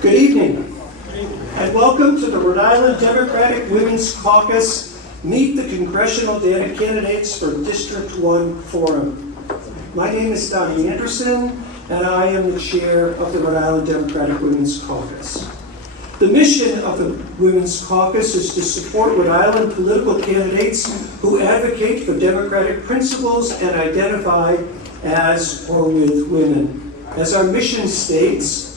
Good evening, and welcome to the Rhode Island Democratic Women's Caucus Meet the Congressional Candidates for District 1 Forum. My name is Donnie Anderson, and I am the chair of the Rhode Island Democratic Women's Caucus. The mission of the Women's Caucus is to support Rhode Island political candidates who advocate for democratic principles and identify as or with women. As our mission states,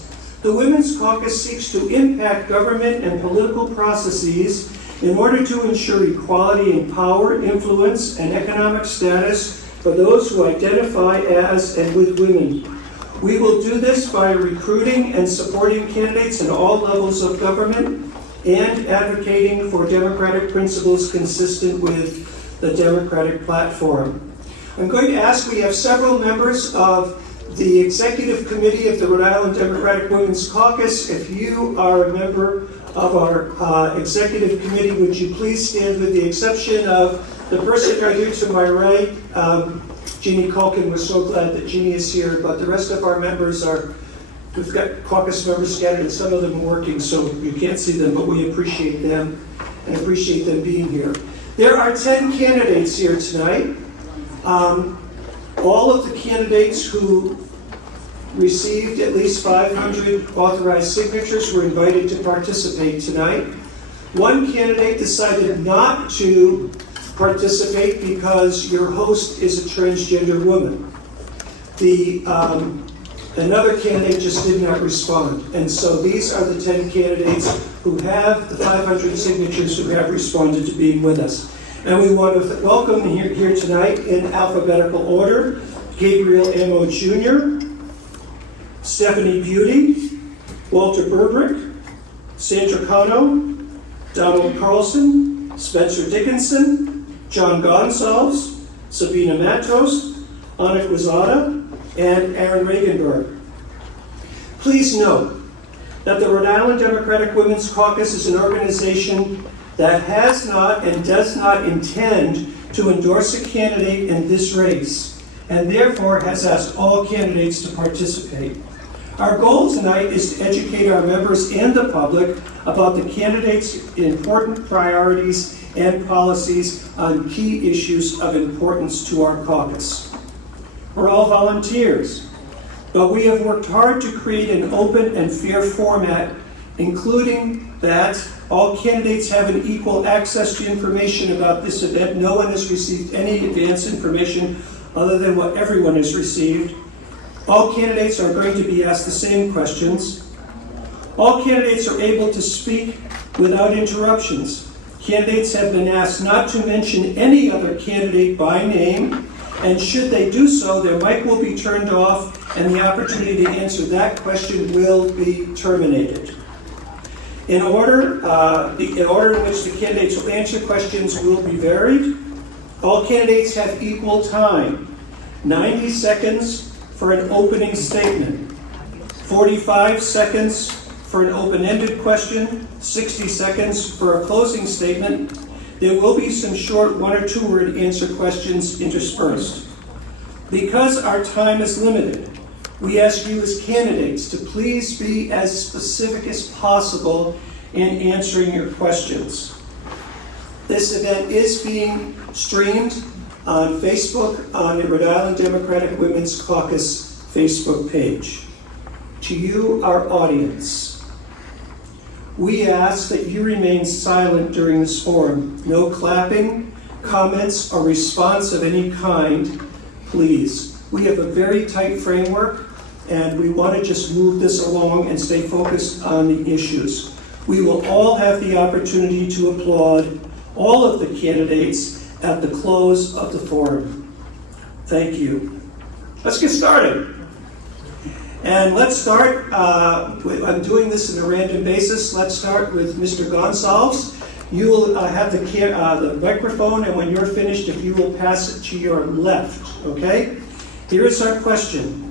the Women's Caucus seeks to impact government and political processes in order to ensure equality in power, influence, and economic status for those who identify as and with women. We will do this by recruiting and supporting candidates in all levels of government and advocating for democratic principles consistent with the Democratic platform. I'm going to ask, we have several members of the Executive Committee of the Rhode Island Democratic Women's Caucus. If you are a member of our Executive Committee, would you please stand, with the exception of the person right here to my right, Jeannie Culkin. We're so glad that Jeannie is here, but the rest of our members we've got caucus members scattered and some of them working, so you can't see them, but we appreciate them and appreciate them being here. There are 10 candidates here tonight. All of the candidates who received at least 500 authorized signatures were invited to participate tonight. One candidate decided not to participate because your host is a transgender woman. Another candidate just did not respond. And so these are the 10 candidates who have the 500 signatures who have responded to being with us. And we want to welcome here tonight in alphabetical order, Gabriel Amo Jr., Stephanie Beauty, Walter Burbrick, Sandra Cano, Donald Carlson, Spencer Dickinson, John Gonsalves, Sabina Matos, Anna Quezada, and Aaron Regenberg. Please note that the Rhode Island Democratic Women's Caucus is an organization that has not and does not intend to endorse a candidate in this race, and therefore has asked all candidates to participate. Our goal tonight is to educate our members and the public about the candidates' important priorities and policies on key issues of importance to our caucus. We're all volunteers, but we have worked hard to create an open and fair format, including that all candidates have an equal access to information about this event. No one has received any advance information other than what everyone has received. All candidates are going to be asked the same questions. All candidates are able to speak without interruptions. Candidates have been asked not to mention any other candidate by name, and should they do so, their mic will be turned off and the opportunity to answer that question will be terminated. In order in which the candidates will answer questions will be varied. All candidates have equal time. 90 seconds for an opening statement, 45 seconds for an open-ended question, 60 seconds for a closing statement. There will be some short 1 or 2 word answer questions interspersed. Because our time is limited, we ask you as candidates to please be as specific as possible in answering your questions. This event is being streamed on Facebook on the Rhode Island Democratic Women's Caucus Facebook page. To you, our audience, we ask that you remain silent during this forum. No clapping, comments, or response of any kind, please. We have a very tight framework, and we want to just move this along and stay focused on the issues. We will all have the opportunity to applaud all of the candidates at the close of the forum. Thank you. Let's get started. And let's start, I'm doing this on a random basis. Let's start with Mr. Gonsalves. You will have the microphone, and when you're finished, if you will pass it to your left, okay? Here is our question.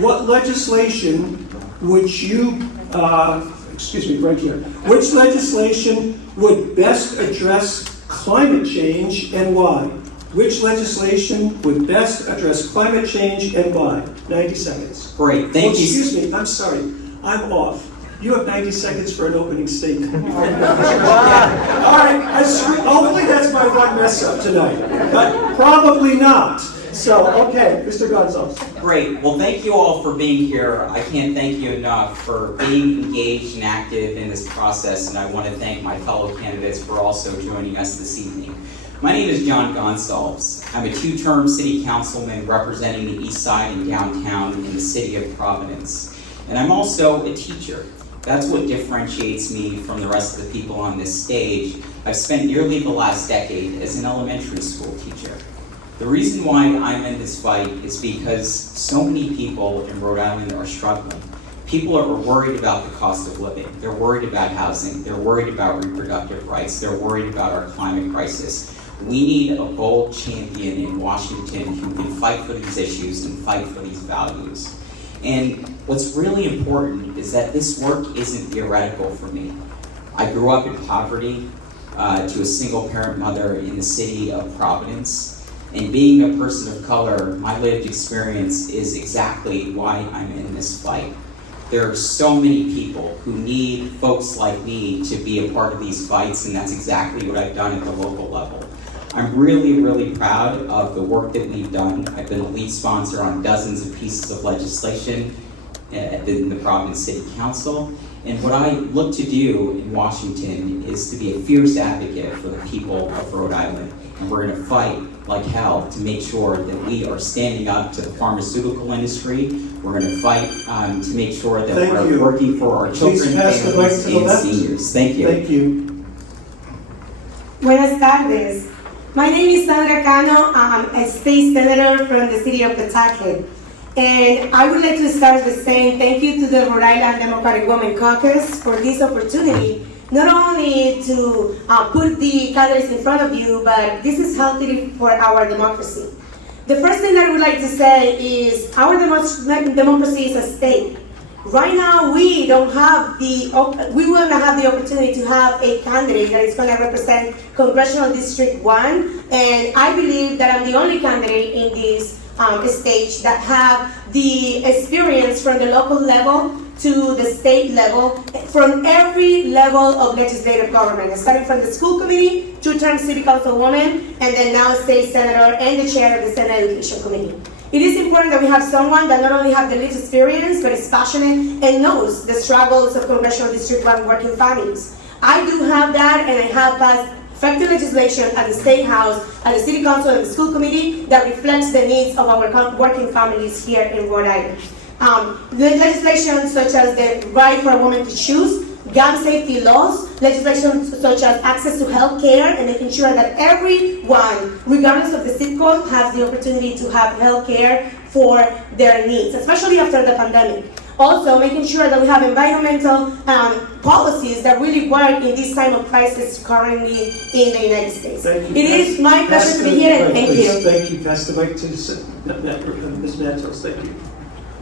What legislation would you, right here. Which legislation would best address climate change and why? Which legislation would best address climate change and why? 90 seconds. Great, thank you. Excuse me, I'm sorry. I'm off. You have 90 seconds for an opening statement. All right, hopefully that's my one mess up tonight, but probably not. So, okay, Mr. Gonzalez. Great. Well, thank you all for being here. I can't thank you enough for being engaged and active in this process, and I want to thank my fellow candidates for also joining us this evening. My name is John Gonsalves. I'm a two-term city councilman representing the east side and downtown in the city of Providence. And I'm also a teacher. That's what differentiates me from the rest of the people on this stage. I've spent nearly the last decade as an elementary school teacher. The reason why I'm in this fight is because so many people in Rhode Island are struggling. People are worried about the cost of living. They're worried about housing. They're worried about reproductive rights. They're worried about our climate crisis. We need a bold champion in Washington who can fight for these issues and fight for these values. And what's really important is that this work isn't theoretical for me. I grew up in poverty to a single parent mother in the city of Providence. And being a person of color, my lived experience is exactly why I'm in this fight. There are so many people who need folks like me to be a part of these fights, and that's exactly what I've done at the local level. I'm really, really proud of the work that we've done. I've been a lead sponsor on dozens of pieces of legislation in the Providence City Council. And what I look to do in Washington is to be a fierce advocate for the people of Rhode Island. And we're going to fight like hell to make sure that we are standing up to the pharmaceutical industry. We're going to fight to make sure that we're working for our children, families, and seniors. Thank you. Thank you. Buenas tardes. My name is Sandra Cano. I'm a state senator from the city of Pawtucket. And I would like to start with saying thank you to the Rhode Island Democratic Women Caucus for this opportunity, not only to put the candidates in front of you, but this is healthy for our democracy. The first thing that I would like to say is our democracy is at stake. Right now, we will not have the opportunity to have a candidate that is going to represent Congressional District 1, and I believe that I'm the only candidate in this stage that have the experience from the local level to the state level, from every level of legislative government, starting from the school committee, two-term city councilwoman, and then now state senator and the chair of the Senate Education Committee. It is important that we have someone that not only has the lived experience, but is passionate and knows the struggles of Congressional District 1 working families. I do have that, and I have passed effective legislation at the State House, at the City Council, and the School Committee that reflects the needs of our working families here in Rhode Island. The legislation such as the right for a woman to choose, gun safety laws, legislation such as access to health care, and making sure that everyone, regardless of the zip code, has the opportunity to have health care for their needs, especially after the pandemic. Also, making sure that we have environmental policies that really work in this time of crisis currently in the United States. Thank you. It is my pleasure to be here, and thank you. Thank you. Pass the mic to Ms. Matos. Thank you.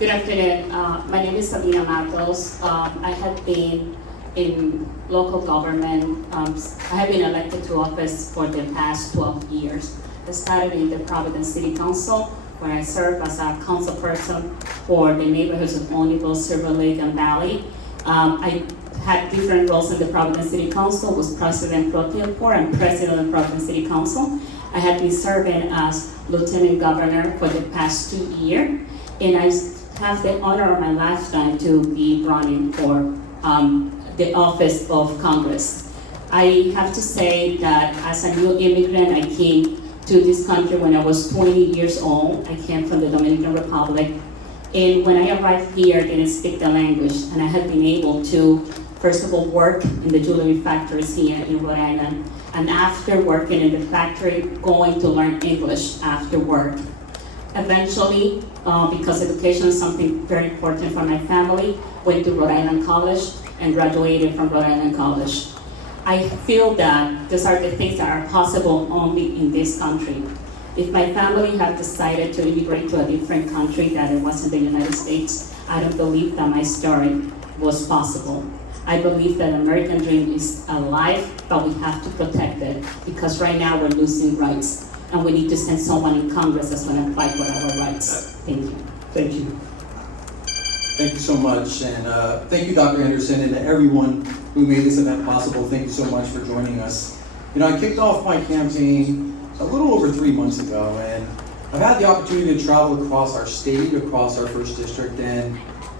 Good afternoon. My name is Sabina Matos. I have been in local government. I have been elected to office for the past 12 years. I started in the Providence City Council, where I served as a councilperson for the neighborhoods of Olneyville, Silver Lake, and Valley. I had different roles in the Providence City Council, was president pro tempore and president of the Providence City Council. I have been serving as lieutenant governor for the past 2 years, and I have the honor of my lifetime to be running for the office of Congress. I have to say that as a new immigrant, I came to this country when I was 20 years old. I came from the Dominican Republic. And when I arrived here, I didn't speak the language. And I have been able to, first of all, work in the jewelry factories here in Rhode Island. And after working in the factory, going to learn English after work. Eventually, because education is something very important for my family, went to Rhode Island College and graduated from Rhode Island College. I feel that these are the things that are possible only in this country. If my family had decided to immigrate to a different country that it wasn't the United States, I don't believe that my story was possible. I believe that the American dream is alive, but we have to protect it, because right now we're losing rights, and we need to send someone in Congress that's going to fight for our rights. Thank you. Thank you. Thank you so much, and thank you, Dr. Anderson, and to everyone who made this event possible. Thank you so much for joining us. You know, I kicked off my campaign a little over 3 months ago, and I've had the opportunity to travel across our state, across our first district, and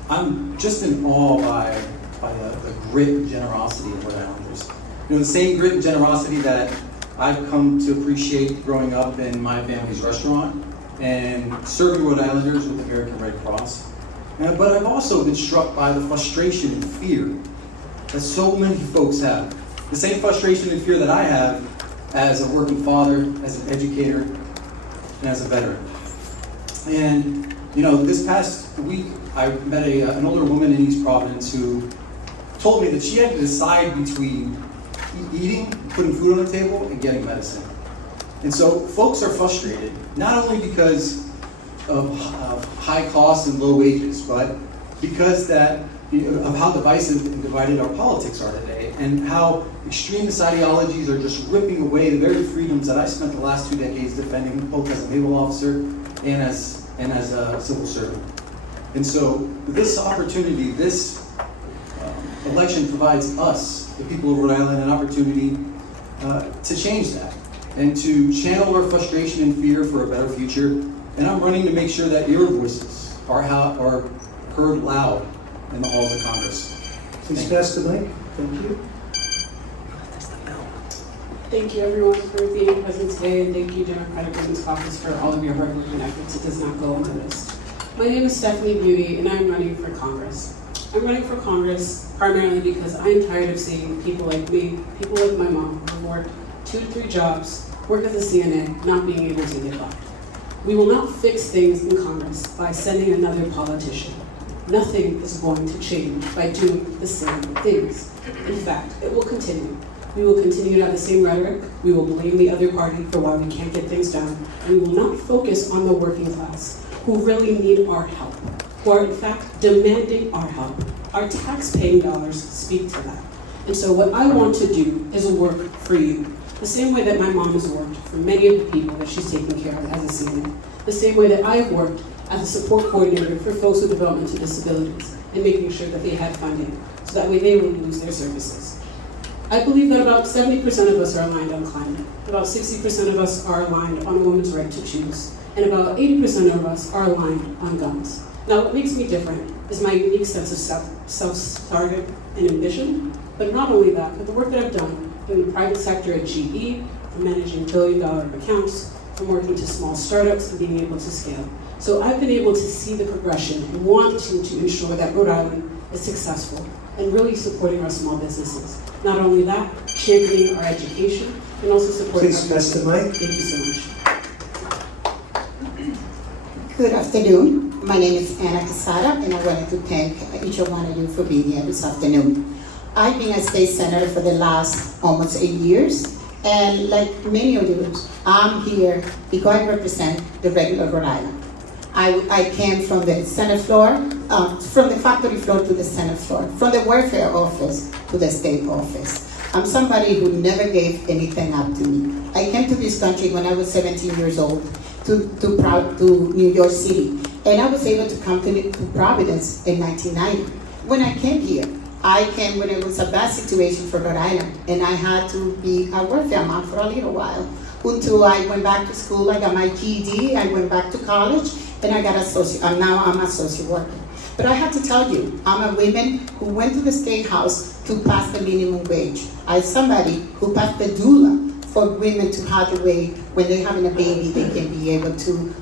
I'm just in awe by the grit and generosity of Rhode Islanders. You know, the same grit and generosity that I've come to appreciate growing up in my family's restaurant and serving Rhode Islanders with the American Red Cross. But I've also been struck by the frustration and fear that so many folks have. The same frustration and fear that I have as a working father, as an educator, and as a veteran. And, you know, this past week, I met an older woman in East Providence who told me that she had to decide between eating, putting food on the table, and getting medicine. And so folks are frustrated, not only because of high costs and low wages, but because of how divisive and divided our politics are today, and how extremist ideologies are just ripping away the very freedoms that I spent the last 2 decades defending, both as a naval officer and as a civil servant. And so this opportunity, this election provides us, the people of Rhode Island, an opportunity to change that and to channel our frustration and fear for a better future. And I'm running to make sure that your voices are heard loud in the halls of Congress. Please pass the mic. Thank you. Thank you everyone for being present today, and thank you Democratic Women's Caucus for all of your hard work and efforts. It does not go unnoticed. My name is Stephanie Beauty, and I'm running for Congress. I'm running for Congress primarily because I'm tired of seeing people like me, people like my mom, who worked 2 to 3 jobs, work as a CNA, not being able to get by. We will not fix things in Congress by sending another politician. Nothing is going to change by doing the same things. In fact, it will continue. We will continue to have the same rhetoric. We will blame the other party for why we can't get things done. We will not focus on the working class, who really need our help, who are in fact demanding our help. Our tax-paying dollars speak to that. And so what I want to do is work for you. The same way that my mom has worked for many of the people that she's taken care of as a CNA. The same way that I've worked as a support coordinator for folks with developmental disabilities and making sure that they had funding so that way they wouldn't lose their services. I believe that about 70% of us are aligned on climate. About 60% of us are aligned on a woman's right to choose. And about 80% of us are aligned on guns. Now, what makes me different is my unique sense of self-target and ambition. But not only that, but the work that I've done in the private sector at GE, from managing billion-dollar accounts, from working to small startups and being able to scale. So I've been able to see the progression and wanting to ensure that Rhode Island is successful and really supporting our small businesses. Not only that, championing our education and also supporting Please pass the mic. Thank you so much. Good afternoon. My name is Anna Casada, and I wanted to thank each one of you for being here this afternoon. I've been a state senator for the last almost 8 years, and like many of you, I'm here because I represent the regular Rhode Island. I came from the Senate floor, from the factory floor to the Senate floor, from the welfare office to the state office. I'm somebody who never gave anything up to me. I came to this country when I was 17 years old to New York City, and I was able to come to Providence in 1990. When I came here, I came when it was a bad situation for Rhode Island, and I had to be a welfare mom for a little while until I went back to school. I got my GED, I went back to college, and I got now I'm a social worker. But I have to tell you, I'm a woman who went to the State House to pass the minimum wage. I'm somebody who passed the doula for women to have the way when they're having a baby, they can be able to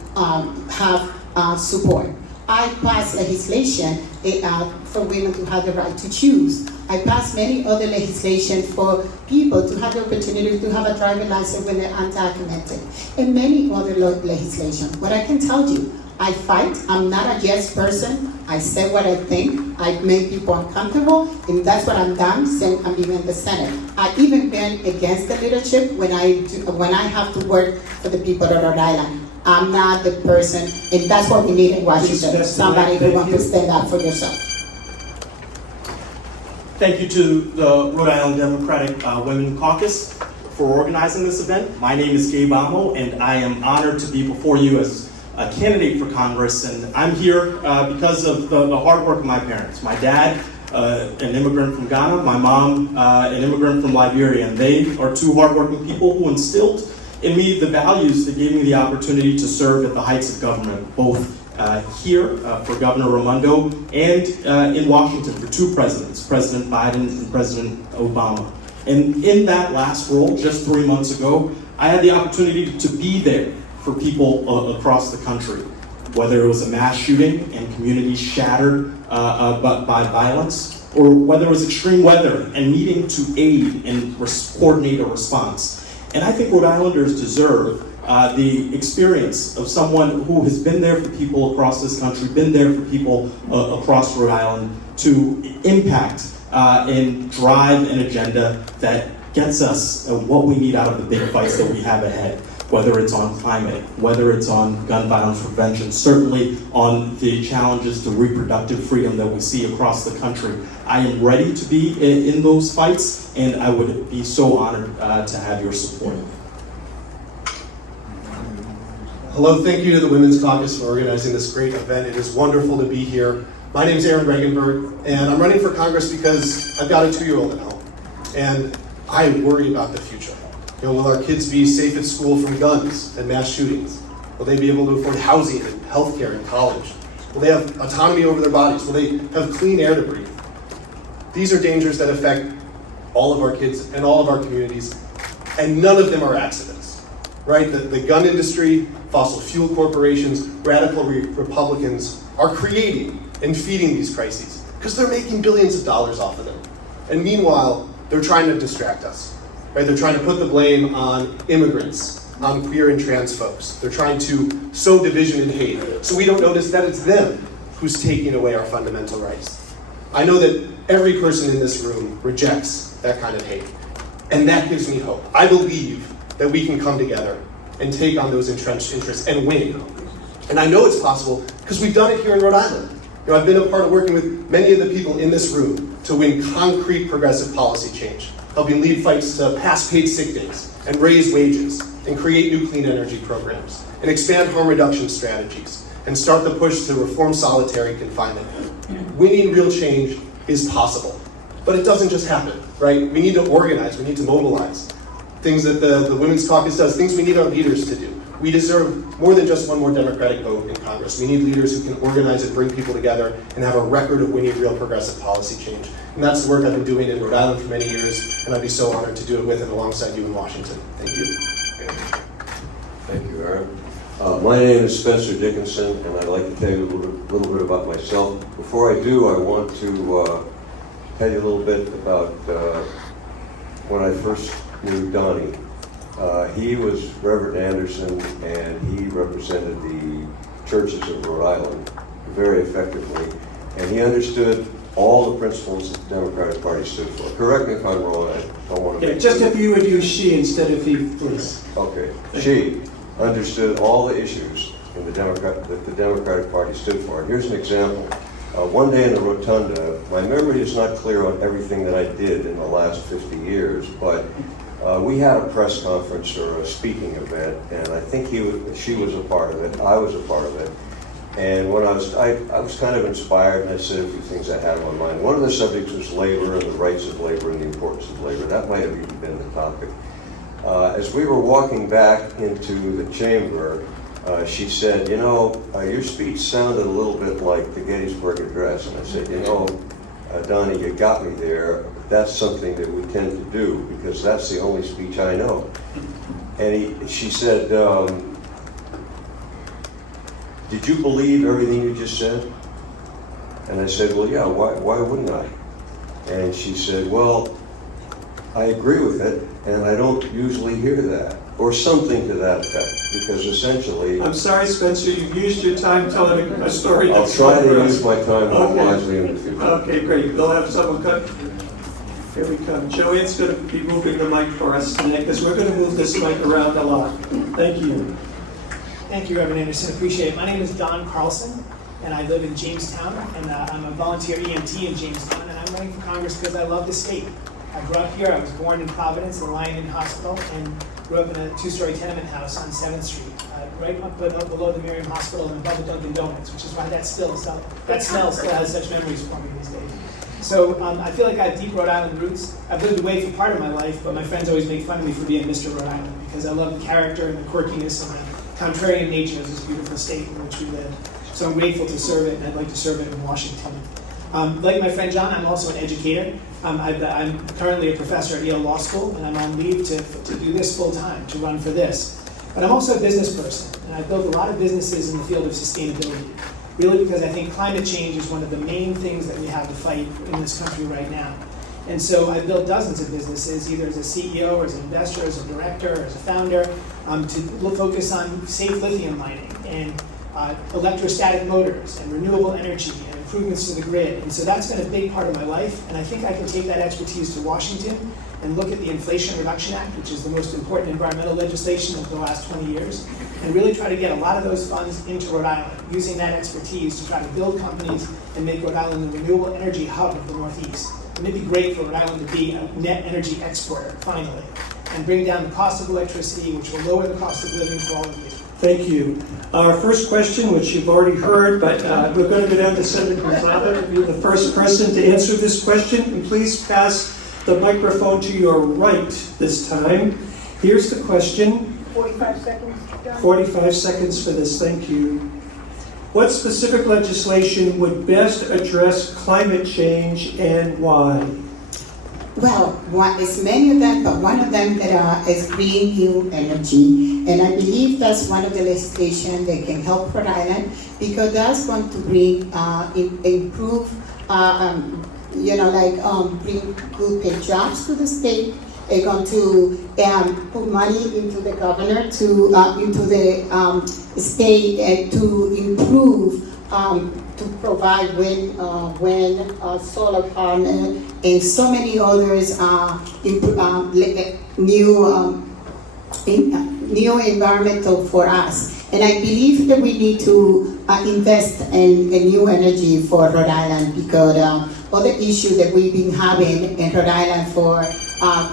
have support. I passed legislation for women to have the right to choose. I passed many other legislation for people to have the opportunity to have a driver's license when they're undocumented, and many other legislation. What I can tell you, I fight. I'm not a yes person. I say what I think. I make people uncomfortable, and that's what I've done since I'm even in the Senate. I even been against the leadership when I have to work for the people of Rhode Island. I'm not the person, and that's what we need in Washington. Somebody who wants to stand up for yourself. Thank you to the Rhode Island Democratic Women Caucus for organizing this event. My name is Gabe Amo, and I am honored to be before you as candidate for Congress, and I'm here because of the hard work of my parents. My dad, an immigrant from Ghana, my mom, an immigrant from Liberia, and they are two hardworking people who instilled in me the values that gave me the opportunity to serve at the heights of government, both here for Governor Raimondo and in Washington for two presidents, President Biden and President Obama. And in that last role, just 3 months ago, I had the opportunity to be there for people across the country, whether it was a mass shooting and communities shattered by violence, or whether it was extreme weather and needing to aid and coordinate a response. And I think Rhode Islanders deserve the experience of someone who has been there for people across this country, been there for people across Rhode Island, to impact and drive an agenda that gets us what we need out of the big fights that we have ahead, whether it's on climate, whether it's on gun violence prevention, certainly on the challenges to reproductive freedom that we see across the country. I am ready to be in those fights, and I would be so honored to have your support. Hello, thank you to the Women's Caucus for organizing this great event. It is wonderful to be here. My name is Aaron Regenberg, and I'm running for Congress because I've got a 2-year-old at home, and I worry about the future. Will our kids be safe at school from guns and mass shootings? Will they be able to afford housing and healthcare and college? Will they have autonomy over their bodies? Will they have clean air to breathe? These are dangers that affect all of our kids and all of our communities, and none of them are accidents, right? The gun industry, fossil fuel corporations, radical Republicans are creating and feeding these crises because they're making billions of dollars off of them. And meanwhile, they're trying to distract us, right? They're trying to put the blame on immigrants, on queer and trans folks. They're trying to sow division and hate so we don't notice that it's them who's taking away our fundamental rights. I know that every person in this room rejects that kind of hate, and that gives me hope. I believe that we can come together and take on those entrenched interests and win. And I know it's possible because we've done it here in Rhode Island. I've been a part of working with many of the people in this room to win concrete progressive policy change, helping lead fights to pass paid sick days and raise wages and create new clean energy programs and expand harm reduction strategies and start the push to reform solitary confinement. Winning real change is possible, but it doesn't just happen, right? We need to organize, we need to mobilize. Things that the Women's Caucus does, things we need our leaders to do. We deserve more than just one more Democratic vote in Congress. We need leaders who can organize and bring people together and have a record of winning real progressive policy change. And that's the work I've been doing in Rhode Island for many years, and I'd be so honored to do it with and alongside you in Washington. Thank you. Thank you, Aaron. My name is Spencer Dickinson, and I'd like to tell you a little bit about myself. Before I do, I want to tell you a little bit about when I first knew Donnie. He was Reverend Anderson, and he represented the churches of Rhode Island very effectively, and he understood all the principles that the Democratic Party stood for. Correct me if I'm wrong, I don't want to... Yeah, just if you would use she instead of he, please. Okay. She understood all the issues in that the Democratic Party stood for. Here's an example. One day in the Rotunda, my memory is not clear on everything that I did in the last 50 years, but we had a press conference or a speaking event, and I think she was a part of it, I was a part of it. And when I was kind of inspired, and I said a few things I had on my mind. One of the subjects was labor and the rights of labor and the importance of labor. That might have even been the topic. As we were walking back into the chamber, she said, you know, your speech sounded a little bit like the Gettysburg Address. And I said, you know, Donnie, you got me there. That's something that we tend to do because that's the only speech I know. And she said, did you believe everything you just said? And I said, well, yeah, why wouldn't I? And she said, well, I agree with it, and I don't usually hear that, or something to that effect, because essentially... I'm sorry, Spencer, you've used your time telling a story I'll that's try not to for us. use my time more wisely in the future. Okay, great. We'll have someone cut. Here we come. Joanne's going to be moving the mic for us tonight, because we're going to move this mic around a lot. Thank you. Thank you, Reverend Anderson. Appreciate it. My name is Don Carlson, and I live in Jamestown, and I'm a volunteer EMT in Jamestown, and I'm running for Congress because I love the state. I grew up here. I was born in Providence, the Lion Hospital, and grew up in a 2-story tenement house on 7th Street. right up below the Miriam Hospital and above the Dunkin' Donuts, which is why that smell still has such memories for me these days. So I feel like I have deep Rhode Island roots. I've lived away for part of my life, but my friends always make fun of me for being Mr. Rhode Island because I love the character and the quirkiness and the contrarian nature of this beautiful state in which we live. So I'm grateful to serve it, and I'd like to serve it in Washington. Like my friend John, I'm also an educator. I'm currently a professor at Yale Law School, and I'm on leave to do this full time, to run for this. But I'm also a business person, and I've built a lot of businesses in the field of sustainability, really because I think climate change is one of the main things that we have to fight in this country right now. And so I've built dozens of businesses, either as a CEO or as an investor, as a director, or as a founder, to focus on safe lithium mining and electrostatic motors and renewable energy and improvements to the grid. And so that's been a big part of my life, and I think I can take that expertise to Washington and look at the Inflation Reduction Act, which is the most important environmental legislation of the last 20 years, and really try to get a lot of those funds into Rhode Island, using that expertise to try to build companies and make Rhode Island the renewable energy hub of the Northeast. And it'd be great for Rhode Island to be a net energy exporter, finally, and bring down the cost of electricity, which will lower the cost of living for all of you. Thank you. Our first question, which you've already heard, but we're going to go down to Senator Gonzalez. You're the first person to answer this question. And please pass the microphone to your right this time. Here's the question. 45 seconds, John. 45 seconds for this. Thank you. What specific legislation would best address climate change and why? Well, it's many of them, but one of them that is green new energy, and I believe that's one of the legislation that can help Rhode Island because that's going to bring improve, bring good paid jobs to the state. They're going to put money into the governor into the state to improve. To provide wind, solar panel, and so many others new environmental for us. And I believe that we need to invest in new energy for Rhode Island because other issues that we've been having in Rhode Island for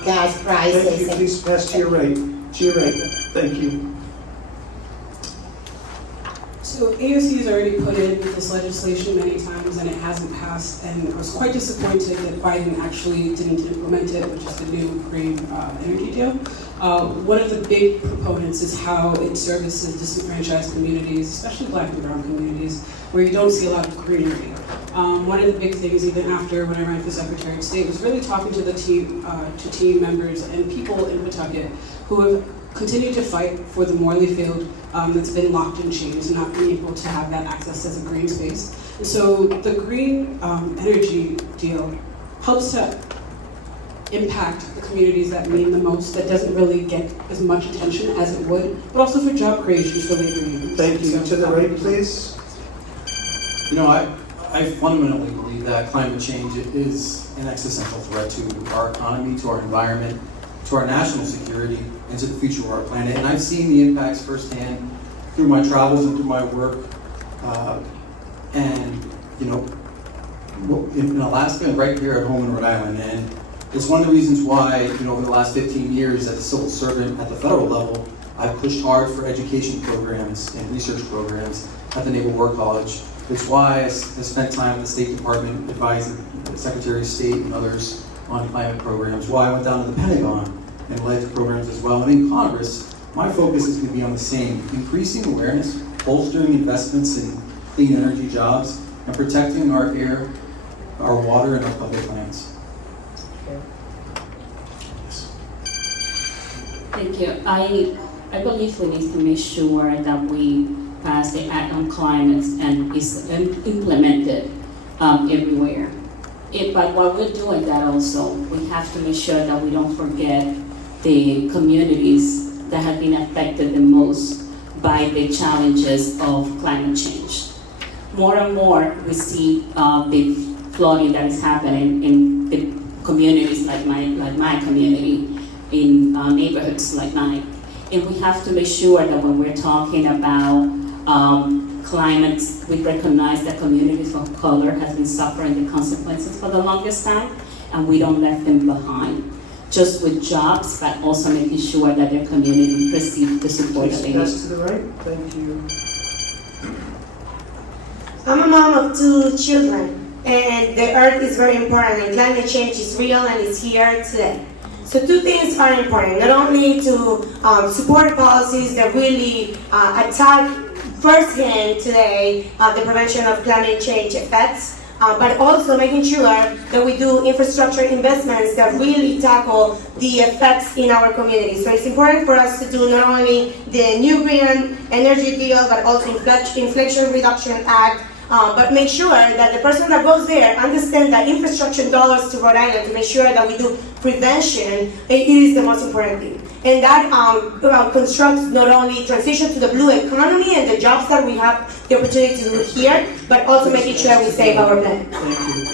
gas prices. Thank you. Please pass to your right. To your right. Thank you. So AOC has already put in this legislation many times and it hasn't passed, and I was quite disappointed that Biden actually didn't implement it, which is the new green energy deal. One of the big proponents is how it services disenfranchised communities, especially Black and brown communities, where you don't see a lot of greenery. One of the big things, even after when I ran for Secretary of State, was really talking to the team members and people in Pawtucket who have continued to fight for the Morley Field that's been locked in chains and not being able to have that access as a green space. And so the green energy deal helps to impact the communities that mean the most, that doesn't really get as much attention as it would, but also for job creation for labor unions. Thank you. To the right, please. You know, I fundamentally believe that climate change is an existential threat to our economy, to our environment, to our national security, and to the future of our planet. And I've seen the impacts firsthand through my travels and through my work. And, you know, in Alaska and right here at home in Rhode Island. And it's one of the reasons why, you know, over the last 15 years as a civil servant at the federal level, I've pushed hard for education programs and research programs at the Naval War College. It's why I spent time at the State Department advising the Secretary of State and others on climate programs, why I went down to the Pentagon and led programs as well. And in Congress, my focus is going to be on the same, increasing awareness, bolstering investments in clean energy jobs, and protecting our air, our water, and our public lands. Thank you. I believe we need to make sure that we pass the Act on Climate and is implemented everywhere. But while we're doing that also, we have to make sure that we don't forget the communities that have been affected the most by the challenges of climate change. More and more, we see the flooding that is happening in the communities like my community, in neighborhoods like mine. And we have to make sure that when we're talking about climate, we recognize that communities of color have been suffering the consequences for the longest time, and we don't let them behind. just with jobs, but also making sure that their community receives the support that Please they pass need. to the right. Thank you. I'm a mom of 2 children, and the earth is very important, and climate change is real and it's here today. So 2 things are important, not only to support policies that really attack firsthand today the prevention of climate change effects, but also making sure that we do infrastructure investments that really tackle the effects in our community. So it's important for us to do not only the new green energy deal, but also Inflation Reduction Act, but make sure that the person that goes there understands that infrastructure dollars to Rhode Island to make sure that we do prevention, it is the most important thing. And that constructs not only transition to the blue economy and the jobs that we have the opportunity to do here, but also making sure we save our planet. Thank you.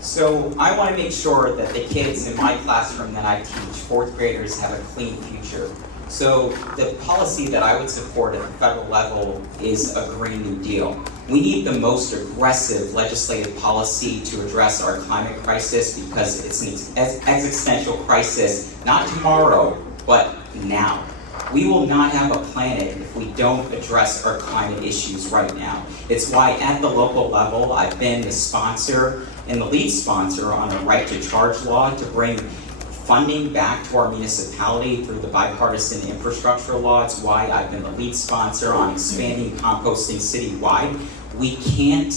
So I want to make sure that the kids in my classroom that I teach, 4th graders, have a clean future. So the policy that I would support at the federal level is a Green New Deal. We need the most aggressive legislative policy to address our climate crisis because it's an existential crisis, not tomorrow, but now. We will not have a planet if we don't address our climate issues right now. It's why at the local level, I've been the sponsor and the lead sponsor on a right to charge law to bring funding back to our municipality through the bipartisan infrastructure law. It's why I've been the lead sponsor on expanding composting citywide. We can't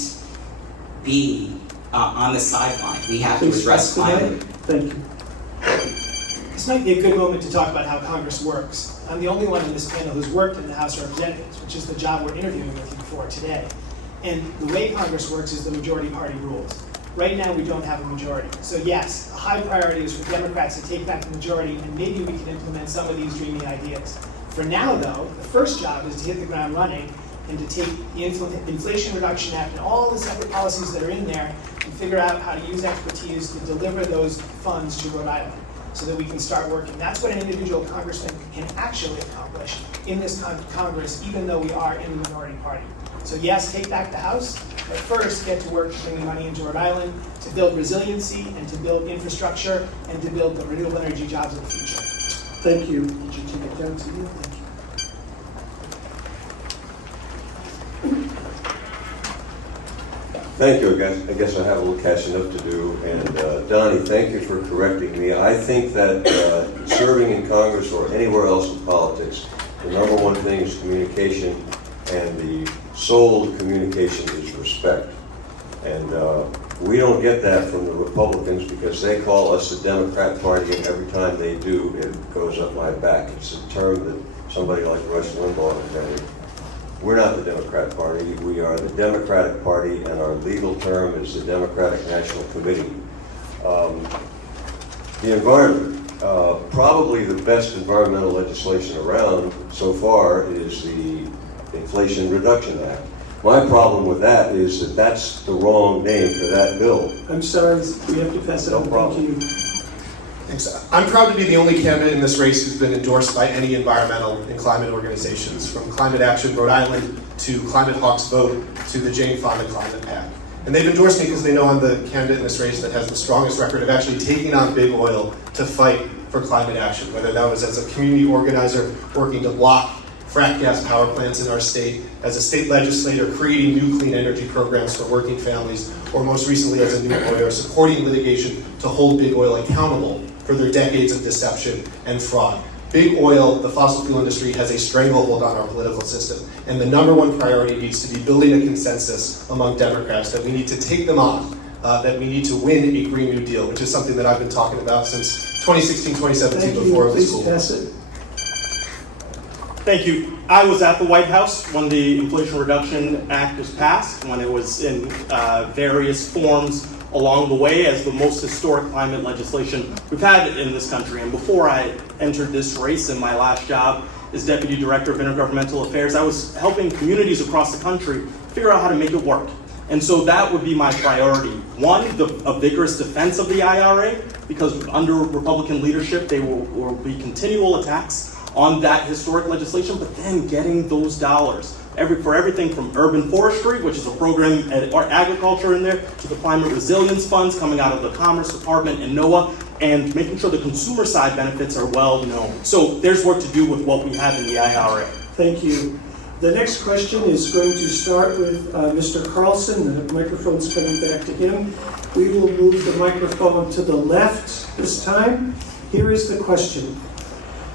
be on the sideline. We have to Please address pass to the right. climate. Thank you. This might be a good moment to talk about how Congress works. I'm the only one in this panel who's worked in the House of Representatives, which is the job we're interviewing with you for today. And the way Congress works is the majority party rules. Right now, we don't have a majority. So yes, a high priority is for Democrats to take back the majority, and maybe we can implement some of these dreamy ideas. For now, though, the first job is to hit the ground running and to take the Inflation Reduction Act and all the separate policies that are in there and figure out how to use expertise to deliver those funds to Rhode Island so that we can start working. That's what an individual congressman can actually accomplish in this Congress, even though we are in the minority party. So yes, take back the House, but first get to work bringing money into Rhode Island to build resiliency and to build infrastructure and to build the renewable energy jobs of the future. Thank you. Did you take it down to you? Thank you. Thank you. I guess I have a little catching up to do. And Donnie, thank you for correcting me. I think that serving in Congress or anywhere else in politics, the number one thing is communication, and the soul of communication is respect. And we don't get that from the Republicans because they call us the Democrat Party, and every time they do, it goes up my back. It's a term that somebody like Rush Limbaugh invented. We're not the Democrat Party. We are the Democratic Party, and our legal term is the Democratic National Committee. The environment, probably the best environmental legislation around so far is the Inflation Reduction Act. My problem with that is that that's the wrong name for that bill. I'm sorry, we have to pass it No on. problem. Thank you. Thanks. I'm proud to be the only candidate in this race who's been endorsed by any environmental and climate organizations, from Climate Action Rhode Island to Climate Hawks Vote to the Jane Fonda Climate Pact. And they've endorsed me because they know I'm the candidate in this race that has the strongest record of actually taking on big oil to fight for climate action, whether that was as a community organizer working to block frack gas power plants in our state, as a state legislator creating new clean energy programs for working families, or most recently as a new lawyer supporting litigation to hold big oil accountable for their decades of deception and fraud. Big oil, the fossil fuel industry, has a stranglehold on our political system, and the number one priority needs to be building a consensus among Democrats that we need to take them on, that we need to win a Green New Deal, which is something that I've been talking about since 2016, 2017, Thank before you. it was Please cool. pass it. Thank you. I was at the White House when the Inflation Reduction Act was passed, when it was in various forms along the way as the most historic climate legislation we've had in this country. And before I entered this race in my last job as Deputy Director of Intergovernmental Affairs, I was helping communities across the country figure out how to make it work. And so that would be my priority. One, a vigorous defense of the IRA, because under Republican leadership, there will be continual attacks on that historic legislation, but then getting those dollars for everything from urban forestry, which is a program or agriculture in there, to the climate resilience funds coming out of the Commerce Department and NOAA, and making sure the consumer side benefits are well known. So there's work to do with what we have in the IRA. Thank you. The next question is going to start with Mr. Carlson. The microphone's coming back to him. We will move the microphone to the left this time. Here is the question.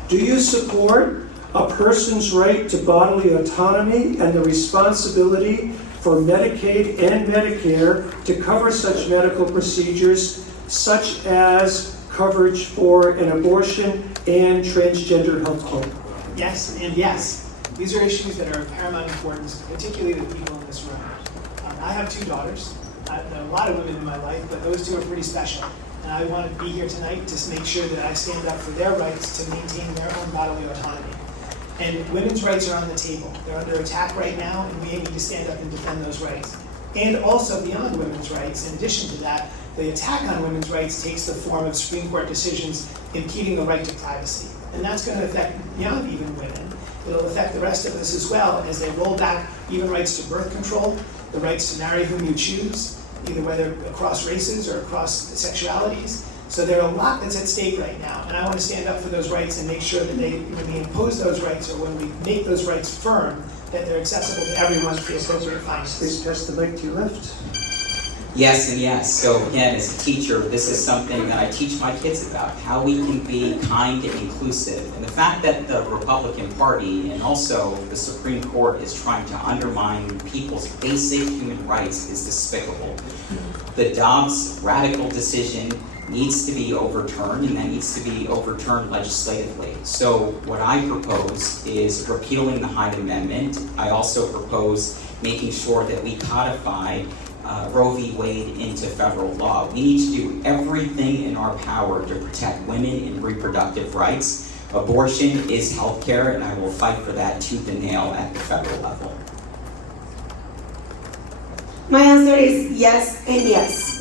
Do you support a person's right to bodily autonomy and the responsibility for Medicaid and Medicare to cover such medical procedures, such as coverage for an abortion and transgender health care? Yes, and yes. These are issues that are of paramount importance, particularly to the people in this room. I have 2 daughters. There are a lot of women in my life, but those 2 are pretty special. And I want to be here tonight to make sure that I stand up for their rights to maintain their own bodily autonomy. And women's rights are on the table. They're under attack right now, and we need to stand up and defend those rights. And also beyond women's rights, in addition to that, the attack on women's rights takes the form of Supreme Court decisions impeding the right to privacy. And that's going to affect beyond even women. It'll affect the rest of us as well as they roll back even rights to birth control, the rights to marry whom you choose, either whether across races or across sexualities. So there are a lot that's at stake right now, and I want to stand up for those rights and make sure that when we impose those rights or when we make those rights firm, that they're accessible to everyone for the appropriate fines. Please pass the mic to your left. Yes and yes. So again, as a teacher, this is something that I teach my kids about, how we can be kind and inclusive. And the fact that the Republican Party and also the Supreme Court is trying to undermine people's basic human rights is despicable. The Dobbs radical decision needs to be overturned, and that needs to be overturned legislatively. So what I propose is repealing the Hyde Amendment. I also propose making sure that we codify Roe v. Wade into federal law. We need to do everything in our power to protect women and reproductive rights. Abortion is health care, and I will fight for that tooth and nail at the federal level. My answer is yes and yes.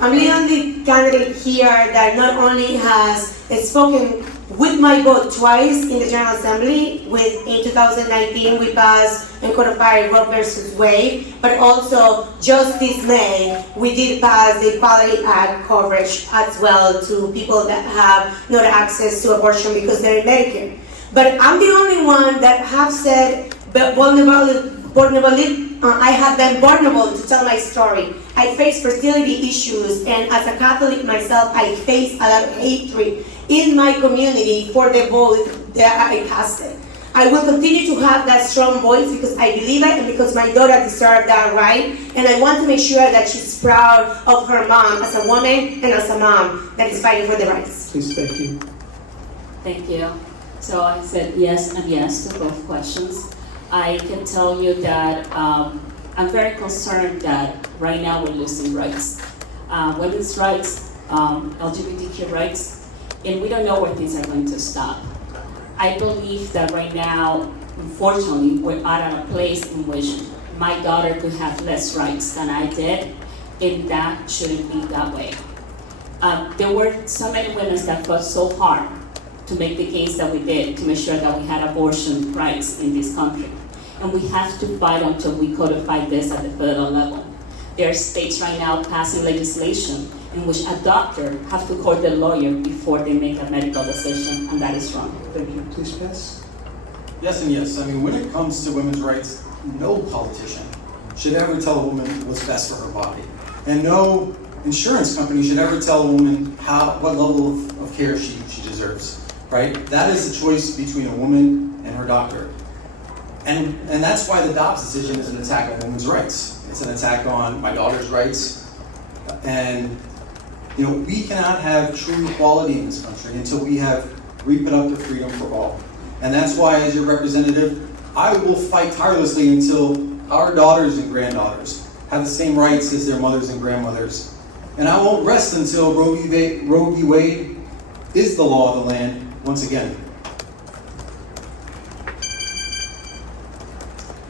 I'm the only candidate here that not only has spoken with my vote twice in the General Assembly. In 2019 we passed and codified Roe versus Wade, but also just this May we did pass the Equality Act coverage as well to people that have no access to abortion because they're in Medicare. But I'm the only one that have said I have been vulnerable to tell my story. I face fertility issues, and as a Catholic myself, I face a lot of hatred in my community for the vote that I casted. I will continue to have that strong voice because I believe it and because my daughter deserves that right. And I want to make sure that she's proud of her mom as a woman and as a mom that is fighting for the rights. Please, thank you. Thank you. So I said yes and yes to both questions. I can tell you that I'm very concerned that right now we're losing rights. Women's rights, LGBTQ rights, and we don't know where things are going to stop. I believe that right now, unfortunately, we're at a place in which my daughter could have less rights than I did, and that shouldn't be that way. There were so many women that fought so hard to make the case that we did to make sure that we had abortion rights in this country. And we have to fight until we codify this at the federal level. There are states right now passing legislation in which a doctor has to court their lawyer before they make a medical decision, and that is wrong. Thank you. Please pass. Yes and yes. I mean, when it comes to women's rights, no politician should ever tell a woman what's best for her body. And no insurance company should ever tell a woman what level of care she deserves, right? That is a choice between a woman and her doctor. And that's why the Dobbs decision is an attack on women's rights. It's an attack on my daughter's rights. And we cannot have true equality in this country until we have reproductive freedom for all. And that's why, as your representative, I will fight tirelessly until our daughters and granddaughters have the same rights as their mothers and grandmothers. And I won't rest until Roe v. Wade is the law of the land once again.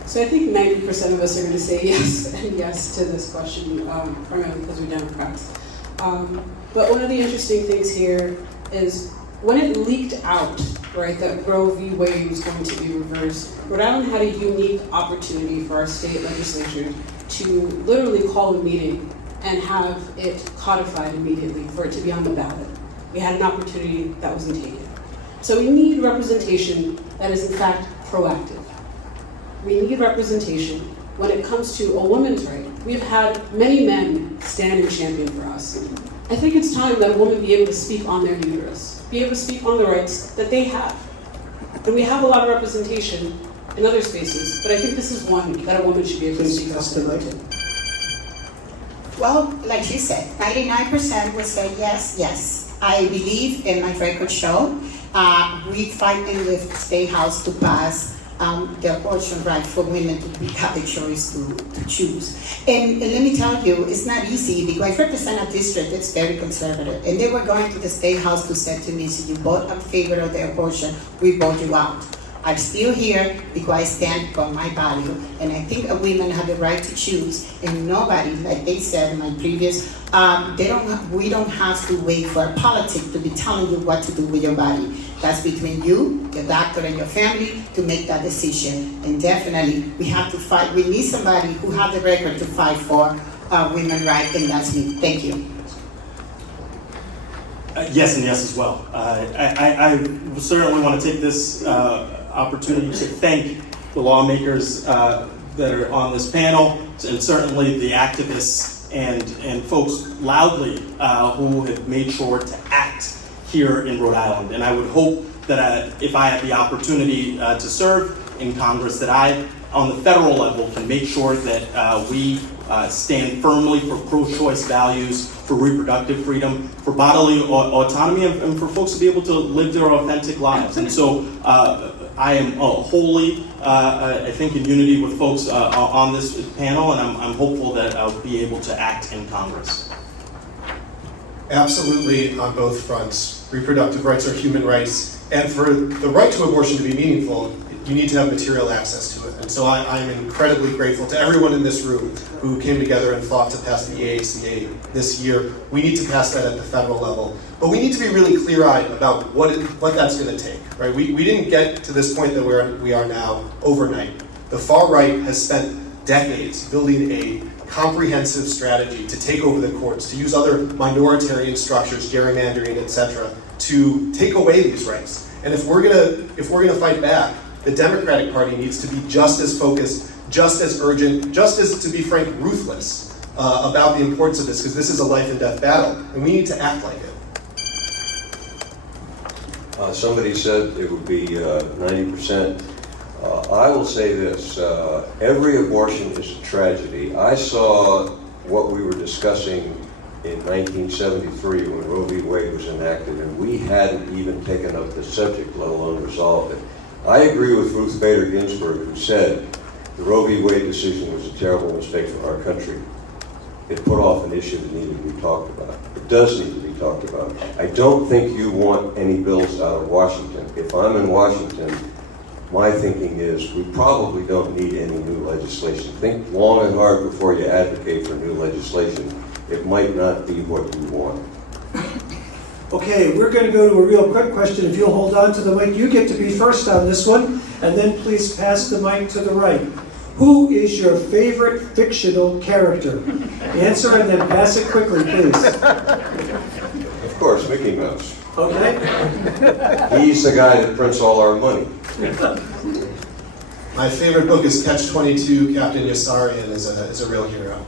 So I think 90% of us are going to say yes and yes to this question, primarily because we're Democrats. But one of the interesting things here is when it leaked out, right, that Roe v. Wade was going to be reversed, Rhode Island had a unique opportunity for our state legislature to literally call a meeting and have it codified immediately for it to be on the ballot. We had an opportunity that wasn't taken. So we need representation that is in fact proactive. We need representation when it comes to a woman's right. We've had many men stand and champion for us. I think it's time that a woman be able to speak on their uterus, be able to speak on the rights that they have. And we have a lot of representation in other spaces, but I think this is one that a woman should be able to Please speak pass the mic. on. Well, like she said, 99% will say yes, yes. I believe, and my records show, we fight in the State House to pass the abortion right for women to have the choice to choose. And let me tell you, it's not easy because I represent a district that's very conservative. And they were going to the State House to say to me, so you vote in favor of the abortion, we vote you out. I'm still here because I stand for my value, and I think women have the right to choose, and nobody, like they said in my previous, we don't have to wait for a politic to be telling you what to do with your body. That's between you, your doctor, and your family to make that decision. And definitely, we have to fight. We need somebody who has the record to fight for women's rights, and that's me. Thank you. Yes and yes as well. I certainly want to take this opportunity to thank the lawmakers that are on this panel, and certainly the activists and folks loudly who have made sure to act here in Rhode Island. And I would hope that if I have the opportunity to serve in Congress, that I, on the federal level, can make sure that we stand firmly for pro-choice values, for reproductive freedom, for bodily autonomy, and for folks to be able to live their authentic lives. And so I am wholly, I think, in unity with folks on this panel, and I'm hopeful that I'll be able to act in Congress. Absolutely, on both fronts. Reproductive rights are human rights, and for the right to abortion to be meaningful, you need to have material access to it. And so I am incredibly grateful to everyone in this room who came together and fought to pass the AACA this year. We need to pass that at the federal level. But we need to be really clear-eyed about what that's going to take, right? We didn't get to this point that we are now overnight. The far right has spent decades building a comprehensive strategy to take over the courts, to use other minoritarian structures, gerrymandering, etc., to take away these rights. And if we're gonna fight back, the Democratic Party needs to be just as focused, just as urgent, just as, to be frank, ruthless about the importance of this, because this is a life and death battle, and we need to act like it. Somebody said it would be 90%. I will say this, every abortion is a tragedy. I saw what we were discussing in 1973 when Roe v. Wade was enacted, and we hadn't even taken up the subject, let alone resolved it. I agree with Ruth Bader Ginsburg, who said the Roe v. Wade decision was a terrible mistake for our country. It put off an issue that needed to be talked about. It does need to be talked about. I don't think you want any bills out of Washington. If I'm in Washington, my thinking is we probably don't need any new legislation. Think long and hard before you advocate for new legislation. It might not be what you want. Okay, we're going to go to a real quick question. If you'll hold on to the mic, you get to be first on this one, and then please pass the mic to the right. Who is your favorite fictional character? Answer and then pass it quickly, please. Of course, Mickey Mouse. Okay? He's the guy that prints all our money. My favorite book is Catch-22. Captain Yossarian is a real hero.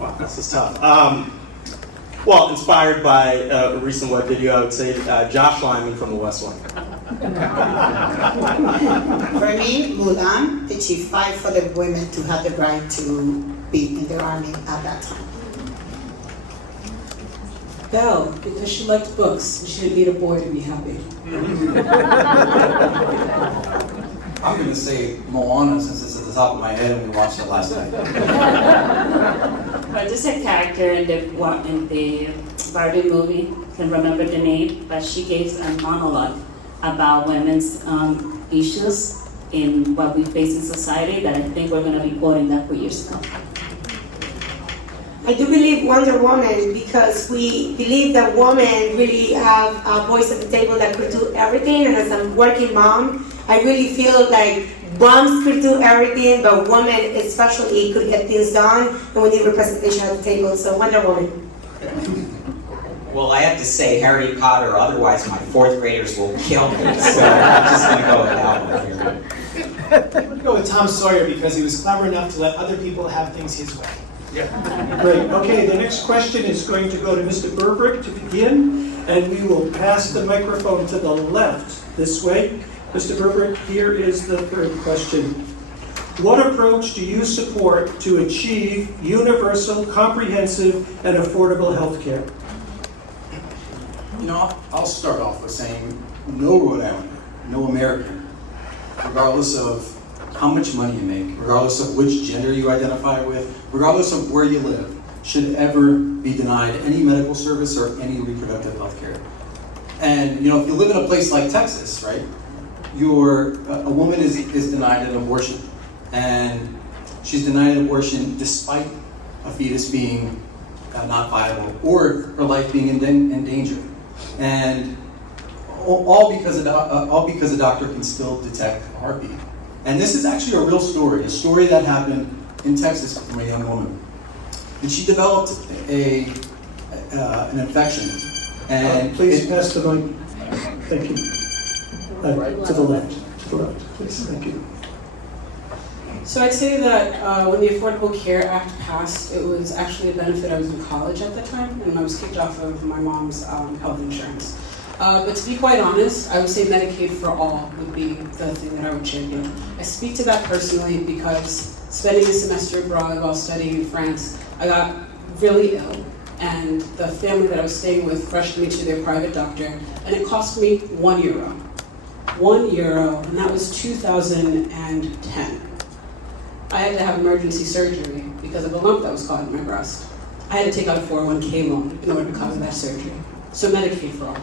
Wow, this is tough. Well, inspired by a recent web video, I would say Josh Lyman from The West Wing. For me, Mulan, that she fight for the women to have the right to be in the army at that time. Belle, because she liked books and she didn't need a boy to be happy. I'm going to say Moana, since it's at the top of my head and we watched it last night. But there's a character in the Barbie movie, can't remember the name, but she gives a monologue about women's issues in what we face in society that I think we're going to be quoting that for years to come. I do believe Wonder Woman because we believe that women really have a voice at the table that could do everything, and as a working mom, I really feel like moms could do everything, but women especially could get things done, and we need representation at the table, so Wonder Woman. Well, I have to say Harry Potter, otherwise my fourth graders will kill me, so I'm just gonna go with that one here. I'm gonna go with Tom Sawyer because he was clever enough to let other people have things his way. Great. Okay, the next question is going to go to Mr. Burbrick to begin, and we will pass the microphone to the left this way. Mr. Burbrick, here is the third question. What approach do you support to achieve universal, comprehensive, and affordable health care? You know, I'll start off with saying no Rhode Islander, no American, regardless of how much money you make, regardless of which gender you identify with, regardless of where you live, should ever be denied any medical service or any reproductive health care. And you know, if you live in a place like Texas, right, a woman is denied an abortion, and she's denied an abortion despite a fetus being not viable or her life being in danger, and all because a doctor can still detect a heartbeat. And this is actually a real story, a story that happened in Texas from a young woman, and she developed an infection. And please pass the mic. Thank you. To the left. To the left, please. Thank you. So I'd say that when the Affordable Care Act passed, it was actually a benefit. I was in college at the time, and I was kicked off of my mom's health insurance. But to be quite honest, I would say Medicaid for all would be the thing that I would champion. I speak to that personally because spending a semester abroad while studying in France, I got really ill, and the family that I was staying with rushed me to their private doctor, and it cost me €1. €1, and that was 2010. I had to have emergency surgery because of a lump that was caught in my breast. I had to take out a 401k loan in order to cover that surgery. So Medicaid for all.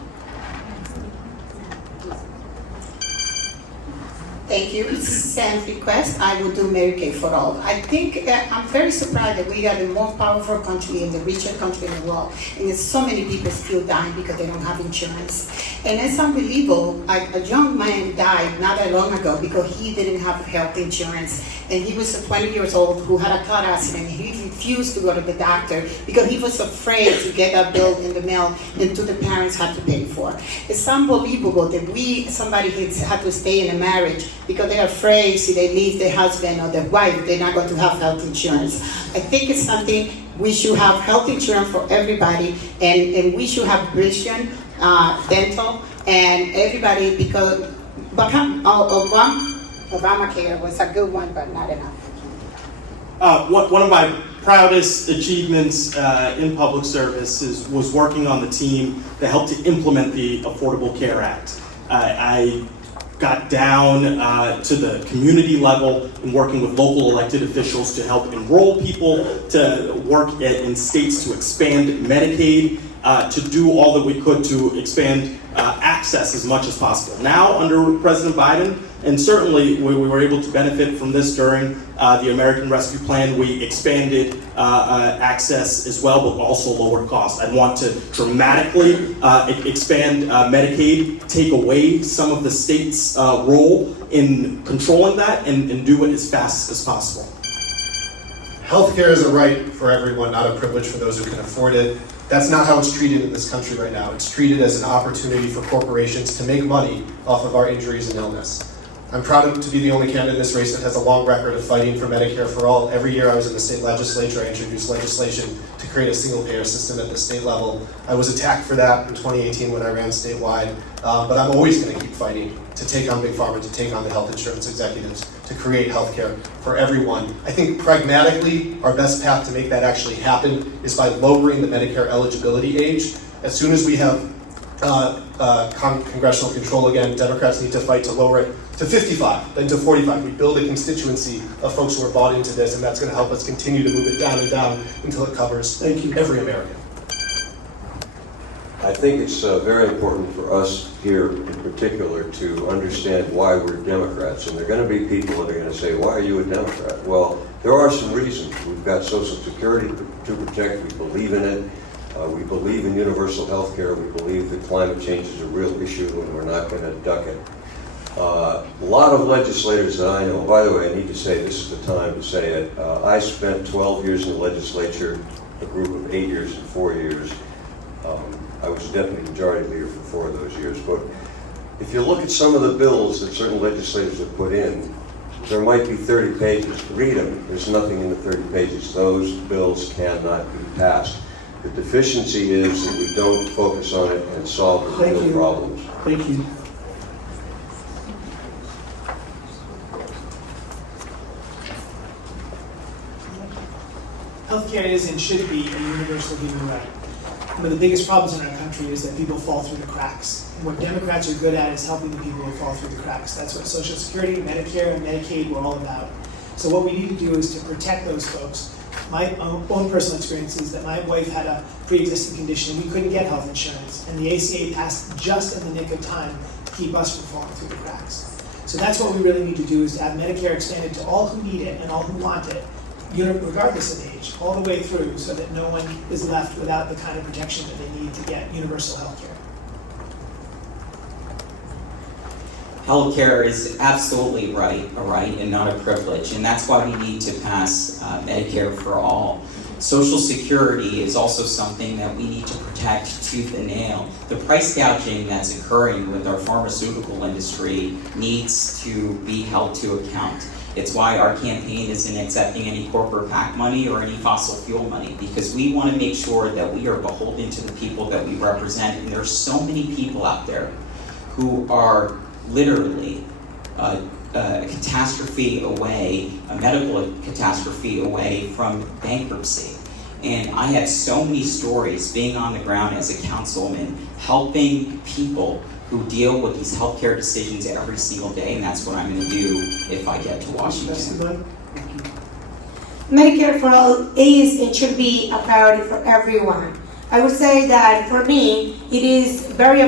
Thank you. It's Sam's request. I will do Medicaid for all. I think I'm very surprised that we are the most powerful country and the richest country in the world, and there's so many people still dying because they don't have insurance. And it's unbelievable. A young man died not that long ago because he didn't have health insurance, and he was 20 years old who had a car accident. He refused to go to the doctor because he was afraid to get that bill in the mail and the parents had to pay for. It's unbelievable that somebody had to stay in a marriage because they're afraid if they leave their husband or their wife, they're not going to have health insurance. I think it's something we should have health insurance for everybody, and we should have vision, dental, and everybody, because Obamacare was a good one, but not enough. One of my proudest achievements in public service was working on the team that helped to implement the Affordable Care Act. I got down to the community level in working with local elected officials to help enroll people, to work in states to expand Medicaid, to do all that we could to expand access as much as possible. Now, under President Biden, and certainly we were able to benefit from this during the American Rescue Plan, we expanded access as well, but also lowered costs. I want to dramatically expand Medicaid, take away some of the state's role in controlling that, and do it as fast as possible. Healthcare is a right for everyone, not a privilege for those who can afford it. That's not how it's treated in this country right now. It's treated as an opportunity for corporations to make money off of our injuries and illness. I'm proud to be the only candidate in this race that has a long record of fighting for Medicare for all. Every year I was in the state legislature, I introduced legislation to create a single-payer system at the state level. I was attacked for that in 2018 when I ran statewide, but I'm always going to keep fighting to take on Big Pharma, to take on the health insurance executives, to create healthcare for everyone. I think pragmatically, our best path to make that actually happen is by lowering the Medicare eligibility age. As soon as we have congressional control again, Democrats need to fight to lower it to 55, then to 45. We build a constituency of folks who are bought into this, and that's going to help us continue to move it down and down until it covers every American. I think it's very important for us here in particular to understand why we're Democrats. And there are going to be people that are going to say, why are you a Democrat? Well, there are some reasons. We've got Social Security to protect. We believe in it. We believe in universal health care. We believe that climate change is a real issue and we're not going to duck it. A lot of legislators that I know, by the way, I need to say this is the time to say it. I spent 12 years in the legislature, a group of 8 years and 4 years. I was deputy majority leader for 4 of those years. But if you look at some of the bills that certain legislators have put in, there might be 30 pages. Read them. There's nothing in the 30 pages. Those bills cannot be passed. The deficiency is that we don't focus on it and solve the Thank real you. problems. Thank you. Healthcare is and should be a universal human right. One of the biggest problems in our country is that people fall through the cracks. And what Democrats are good at is helping the people who fall through the cracks. That's what Social Security, Medicare, and Medicaid were all about. So what we need to do is to protect those folks. My own personal experience is that my wife had a pre-existing condition. We couldn't get health insurance, and the ACA passed just in the nick of time to keep us from falling through the cracks. So that's what we really need to do, is to have Medicare expanded to all who need it and all who want it, regardless of age, all the way through, so that no one is left without the kind of protection that they need to get universal health care. Healthcare is absolutely a right and not a privilege, and that's why we need to pass Medicare for all. Social Security is also something that we need to protect tooth and nail. The price gouging that's occurring with our pharmaceutical industry needs to be held to account. It's why our campaign isn't accepting any corporate PAC money or any fossil fuel money, because we want to make sure that we are beholden to the people that we represent. And there's so many people out there who are literally a catastrophe away, a medical catastrophe away from bankruptcy. And I had so many stories being on the ground as a councilman, helping people who deal with these healthcare decisions every single day, and that's what I'm going to do if I get to Washington. Medicare for all is and should be a priority for everyone. I would say that for me, it is very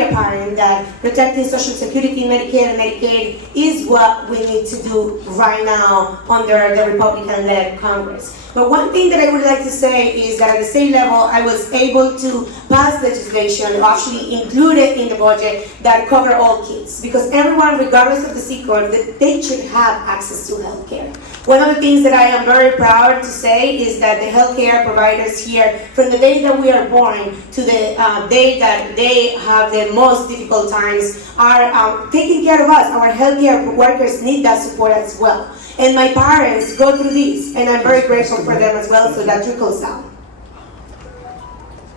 apparent that protecting Social Security, Medicare, and Medicaid is what we need to do right now under the Republican-led Congress. But one thing that I would like to say is that at the state level, I was able to pass legislation, actually included in the budget, that cover all kids. Because everyone, regardless of the zip code, they should have access to health care. One of the things that I am very proud to say is that the healthcare providers here, from the day that we are born to the day that they have the most difficult times, are taking care of us. Our healthcare workers need that support as well. And my parents go through this, and I'm very grateful for them as well, so that trickles down.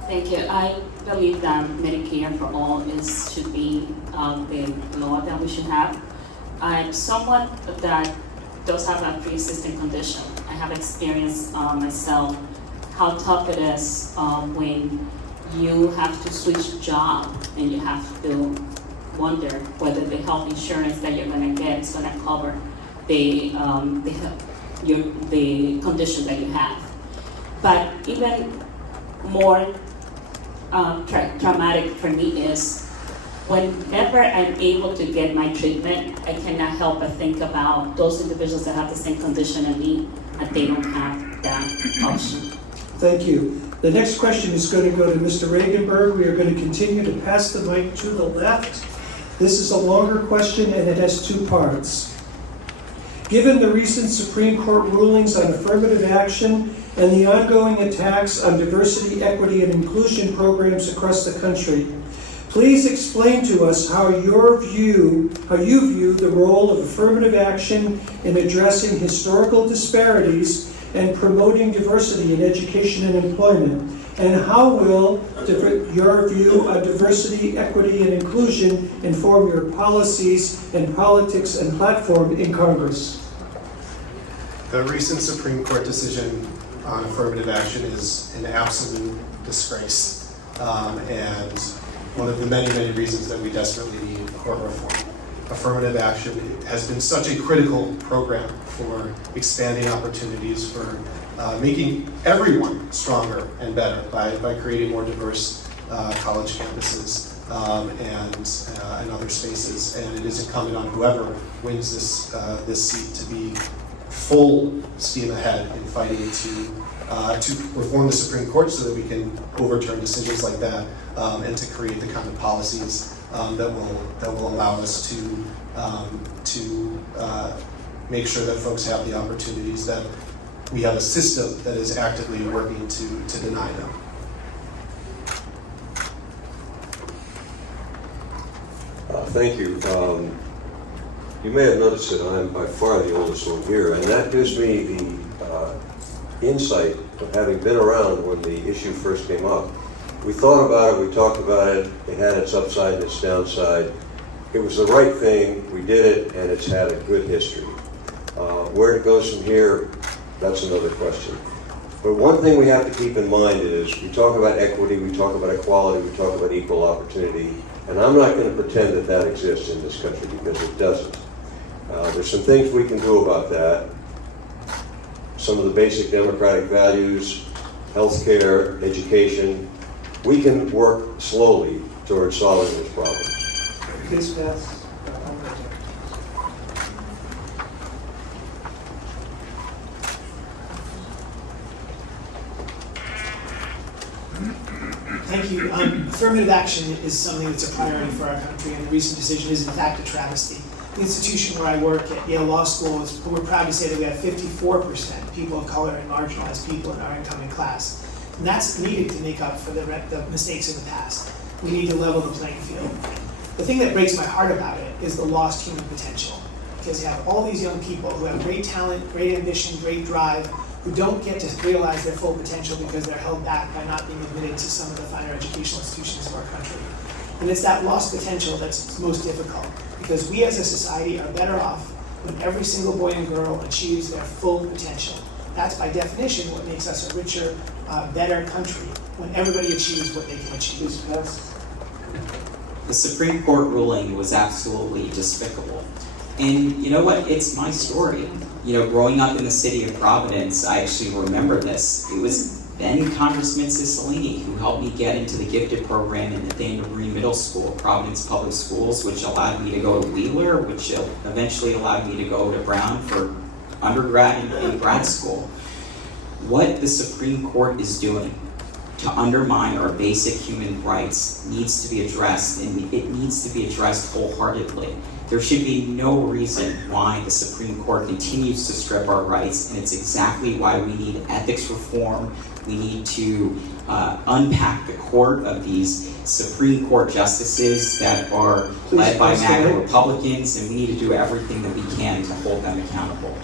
Thank you. I believe that Medicare for all should be the law that we should have. I'm someone that does have a pre-existing condition. I have experienced myself how tough it is when you have to switch job and you have to wonder whether the health insurance that you're going to get is going to cover the condition that you have. But even more traumatic for me is whenever I'm able to get my treatment, I cannot help but think about those individuals that have the same condition as me, and they don't have that option. Thank you. The next question is going to go to Mr. Regenberg. We are going to continue to pass the mic to the left. This is a longer question, and it has 2 parts. Given the recent Supreme Court rulings on affirmative action and the ongoing attacks on diversity, equity, and inclusion programs across the country, please explain to us how you view the role of affirmative action in addressing historical disparities and promoting diversity in education and employment, and how will your view of diversity, equity, and inclusion inform your policies and politics and platform in Congress? The recent Supreme Court decision on affirmative action is an absolute disgrace, and one of the many, many reasons that we desperately need court reform. Affirmative action has been such a critical program for expanding opportunities, for making everyone stronger and better by creating more diverse college campuses and other spaces. And it is incumbent on whoever wins this seat to be full steam ahead in fighting to reform the Supreme Court so that we can overturn decisions like that and to create the kind of policies that will allow us to make sure that folks have the opportunities, that we have a system that is actively working to deny them. Thank you. You may have noticed that I'm by far the oldest one here, and that gives me the insight of having been around when the issue first came up. We thought about it, we talked about it, it had its upside and its downside. It was the right thing, we did it, and it's had a good history. Where it goes from here, that's another question. But one thing we have to keep in mind is, we talk about equity, we talk about equality, we talk about equal opportunity, and I'm not going to pretend that that exists in this country, because it doesn't. There's some things we can do about that. Some of the basic democratic values, healthcare, education, we can work slowly towards solving this problem. Please pass. Thank you. Affirmative action is something that's a priority for our country, and the recent decision is in fact a travesty. The institution where I work at Yale Law School, we're proud to say that we have 54% people of color and marginalized people in our incoming class. And that's needed to make up for the mistakes of the past. We need to level the playing field. The thing that breaks my heart about it is the lost human potential. Because you have all these young people who have great talent, great ambition, great drive, who don't get to realize their full potential because they're held back by not being admitted to some of the finer educational institutions of our country. And it's that lost potential that's most difficult, because we as a society are better off when every single boy and girl achieves their full potential. That's by definition what makes us a richer, better country, when everybody achieves what they can achieve. The Supreme Court ruling was absolutely despicable. And you know what? It's my story. You know, growing up in the city of Providence, I actually remember this. It was then Congressman Cicilline who helped me get into the gifted program in the Thayer Green Middle School, Providence Public Schools, which allowed me to go to Wheeler, which eventually allowed me to go to Brown for undergrad and grad school. What the Supreme Court is doing to undermine our basic human rights needs to be addressed, and it needs to be addressed wholeheartedly. There should be no reason why the Supreme Court continues to strip our rights, and it's exactly why we need ethics reform. We need to unpack the court of these Supreme Court justices that are led by MAGA Republicans, and we need to do everything that we can to hold them accountable.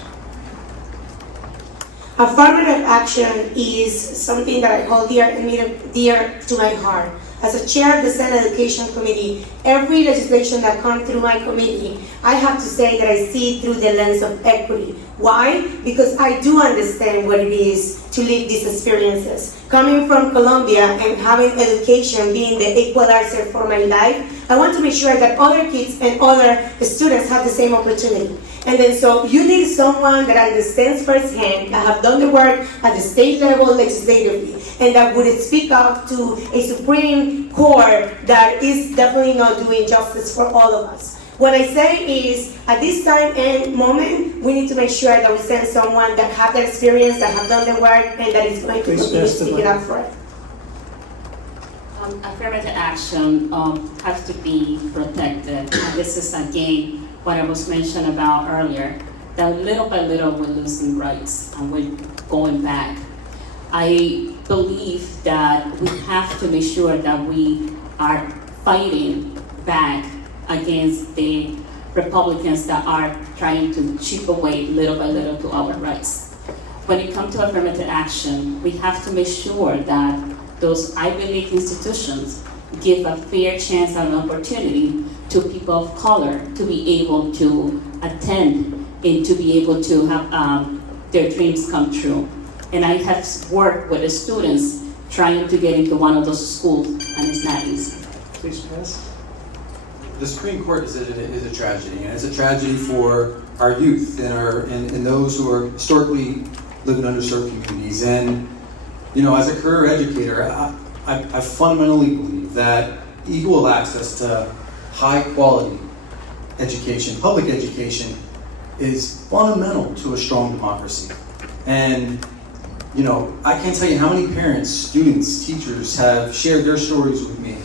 Affirmative action is something that I hold dear to my heart. As a chair of the Senate Education Committee, every legislation that comes through my committee, I have to say that I see it through the lens of equity. Why? Because I do understand what it is to live these experiences. Coming from Colombia and having education being the equalizer for my life, I want to make sure that other kids and other students have the same opportunity. And then so you need someone that understands firsthand, that have done the work at the state level legislatively, and that would speak up to a Supreme Court that is definitely not doing justice for all of us. What I say is, at this time and moment, we need to make sure that we send someone that have the experience, that have done the work, and that is going to continue speaking up for it. Affirmative action has to be protected. And this is again what I was mentioning about earlier, that little by little we're losing rights and we're going back. I believe that we have to make sure that we are fighting back against the Republicans that are trying to chip away little by little to our rights. When it comes to affirmative action, we have to make sure that those Ivy League institutions give a fair chance and opportunity to people of color to be able to attend and to be able to have their dreams come true. And I have worked with the students trying to get into one of those schools, and it's not easy. Please pass. The Supreme Court is a tragedy, and it's a tragedy for our youth and those who are historically live in underserved communities. And you know, as a career educator, I fundamentally believe that equal access to high quality education, public education, is fundamental to a strong democracy. And you know, I can't tell you how many parents, students, teachers have shared their stories with me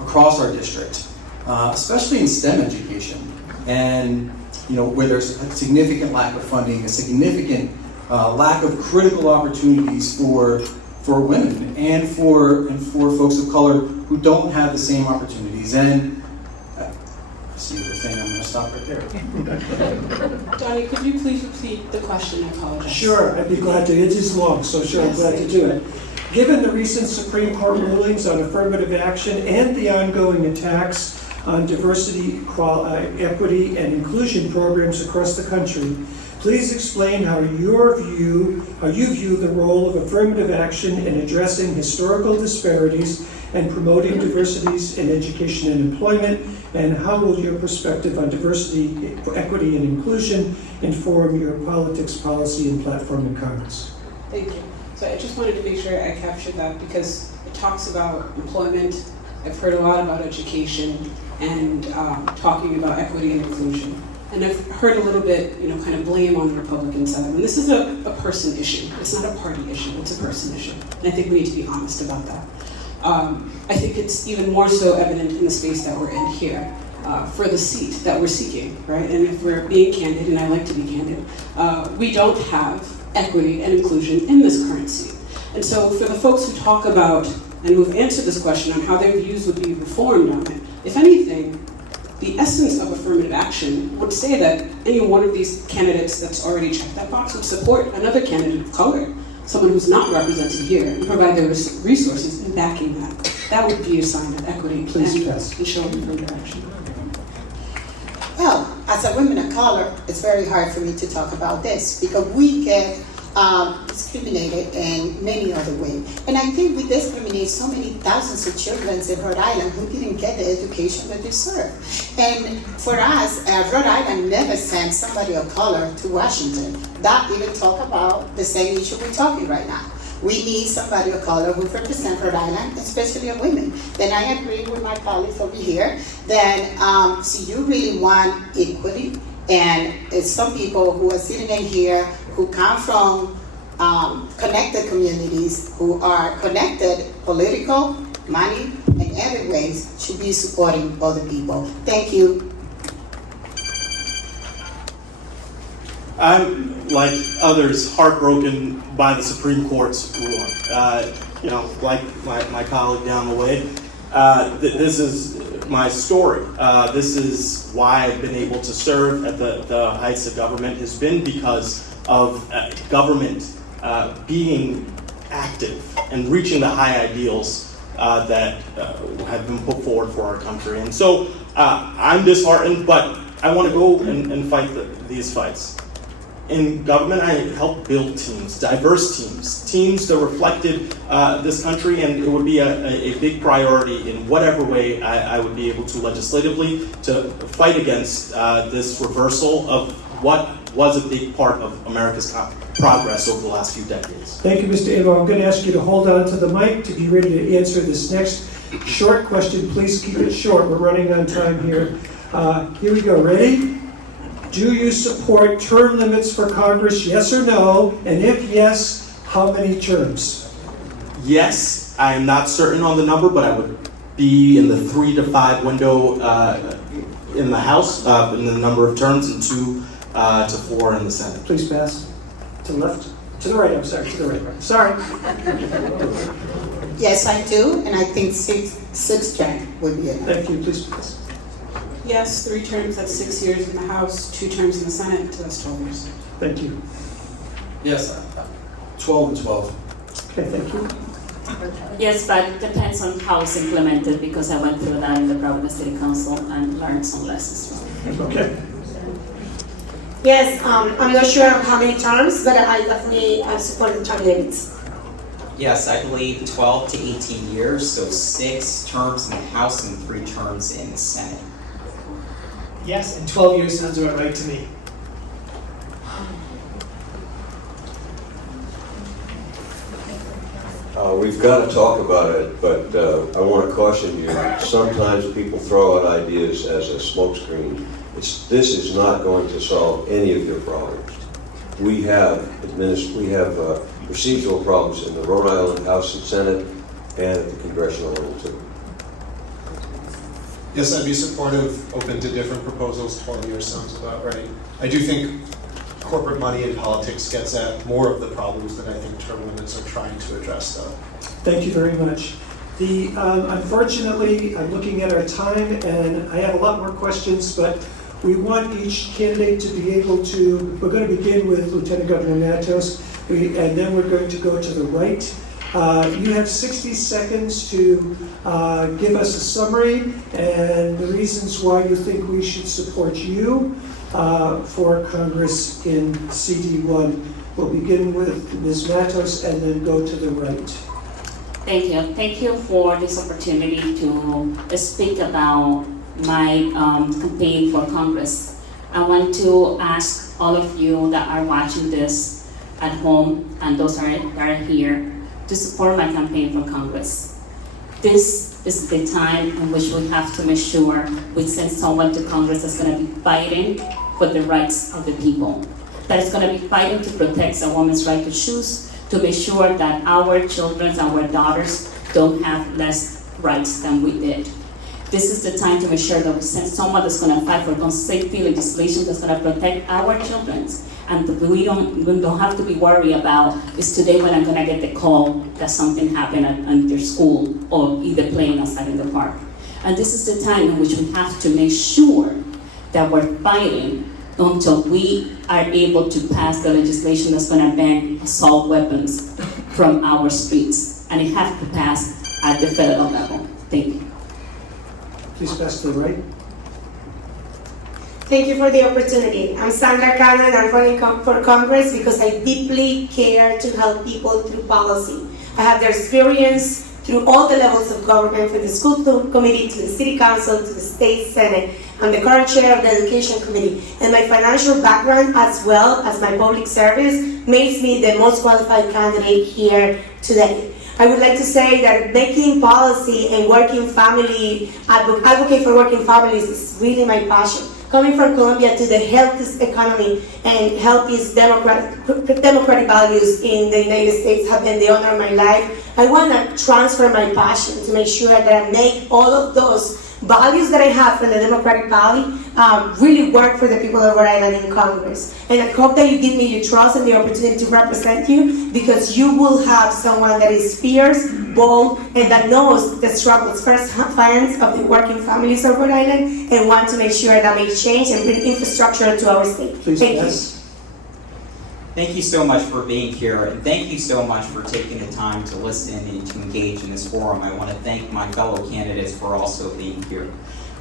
across our district, especially in STEM education. And you know, where there's a significant lack of funding, a significant lack of critical opportunities for women and for folks of color who don't have the same opportunities. And there. Donnie, could you please repeat the question? I apologize. Sure, I'd be glad to. It is long, so sure, I'm glad to do it. Given the recent Supreme Court rulings on affirmative action and the ongoing attacks on diversity, equity, and inclusion programs across the country, please explain how you view the role of affirmative action in addressing historical disparities and promoting diversities in education and employment, and how will your perspective on diversity, equity, and inclusion inform your politics, policy, and platform in Congress? Thank you. So I just wanted to make sure I captured that because it talks about employment. I've heard a lot about education and talking about equity and inclusion. And I've heard a little bit, kind of blame on the Republican side. And this is a person issue. It's not a party issue. It's a person issue. And I think we need to be honest about that. I think it's even more so evident in the space that we're in here for the seat that we're seeking, right? And if we're being candid, and I like to be candid, we don't have equity and inclusion in this current seat. And so for the folks who talk about and who've answered this question on how their views would be reformed on it, if anything, the essence of affirmative action would say that any one of these candidates that's already checked that box would support another candidate of color, someone who's not represented here, and provide their resources in backing that. That would be a sign of equity and showing affirmative action. Well, as a woman of color, it's very hard for me to talk about this because we get discriminated in many other ways. And I think we discriminate so many thousands of children in Rhode Island who didn't get the education that they deserve. And for us, Rhode Island never sent somebody of color to Washington. That even talk about the same issue we're talking right now. We need somebody of color who represent Rhode Island, especially a women. Then I agree with my colleagues over here. Then, so you really want equity, and it's some people who are sitting in here who come from connected communities, who are connected, political, money, and every ways should be supporting other people. Thank you. I'm, like others, heartbroken by the Supreme Court's ruling. Like my colleague down the way, this is my story. This is why I've been able to serve at the heights of government, has been because of government being active and reaching the high ideals that have been put forward for our country. And so I'm disheartened, but I want to go and fight these fights. In government, I help build teams, diverse teams that reflected this country, and it would be a big priority in whatever way I would be able to legislatively to fight against this reversal of what was a big part of America's progress over the last few decades. Thank you, Mr. Avo. I'm going to ask you to hold on to the mic to be ready to answer this next short question. Please keep it short. We're running on time here. Here we go. Ready? Do you support term limits for Congress, yes or no? And if yes, how many terms? Yes, I am not certain on the number, but I would be in the 3 to 5 window in the House, in the number of terms, and 2 to 4 in the Senate. Please pass. To the left? To the right, I'm sorry, to the right. Sorry. Yes, I do, and I think six terms would be enough. Thank you, please pass. Yes, 3 terms, that's 6 years in the House, 2 terms in the Senate, so that's 12 years. Thank you. Yes, 12 and 12. Okay, thank you. Yes, but it depends on how it's implemented because I went through that in the Providence City Council and learned some lessons. Okay. Yes, I'm not sure how many terms, but I definitely support the term limits. Yes, I believe 12 to 18 years, so 6 terms in the House and 3 terms in the Senate. Yes, and 12 years sounds about right to me. We've got to talk about it, but I want to caution you. Sometimes people throw out ideas as a smokescreen. This is not going to solve any of your problems. We have procedural problems in the Rhode Island House and Senate and at the congressional level too. Yes, I'd be supportive, open to different proposals. 12 years sounds about right. I do think corporate money in politics gets at more of the problems than I think term limits are trying to address, though. Thank you very much. Unfortunately, I'm looking at our time, and I have a lot more questions, but We want each candidate to be able to, we're going to begin with Lieutenant Governor Matos, and then we're going to go to the right. You have 60 seconds to give us a summary and the reasons why you think we should support you for Congress in CD1. We'll begin with Ms. Matos and then go to the right. Thank you. Thank you for this opportunity to speak about my campaign for Congress. I want to ask all of you that are watching this at home and those that are here to support my campaign for Congress. This is the time in which we have to make sure we send someone to Congress that's going to be fighting for the rights of the people, that is going to be fighting to protect a woman's right to choose, to make sure that our children, our daughters, don't have less rights than we did. This is the time to make sure that we send someone that's going to fight for gun safety legislation that's going to protect our children. And we don't have to be worried about, is today when I'm going to get the call that something happened at their school or either playing outside in the park. And this is the time in which we have to make sure that we're fighting until we are able to pass the legislation that's going to ban assault weapons from our streets. And it has to pass at the federal level. Thank you. Please pass to the right. Thank you for the opportunity. I'm Sandra Cano and I'm running for Congress because I deeply care to help people through policy. I have the experience through all the levels of government, from the school committee to the city council to the state senate. I'm the current chair of the education committee. And my financial background as well as my public service makes me the most qualified candidate here today. I would like to say that making policy and working family, advocate for working families is really my passion. Coming from Colombia to the healthiest economy and healthiest democratic values in the United States have been the honor of my life. I want to transfer my passion to make sure that I make all of those values that I have from the Democratic Party really work for the people of Rhode Island in Congress. And I hope that you give me your trust and the opportunity to represent you, because you will have someone that is fierce, bold, and that knows the struggles firsthand of the working families of Rhode Island and want to make sure that makes change and bring infrastructure to our state. Please Thank pass. you. Thank you so much for being here, and thank you so much for taking the time to listen and to engage in this forum. I want to thank my fellow candidates for also being here.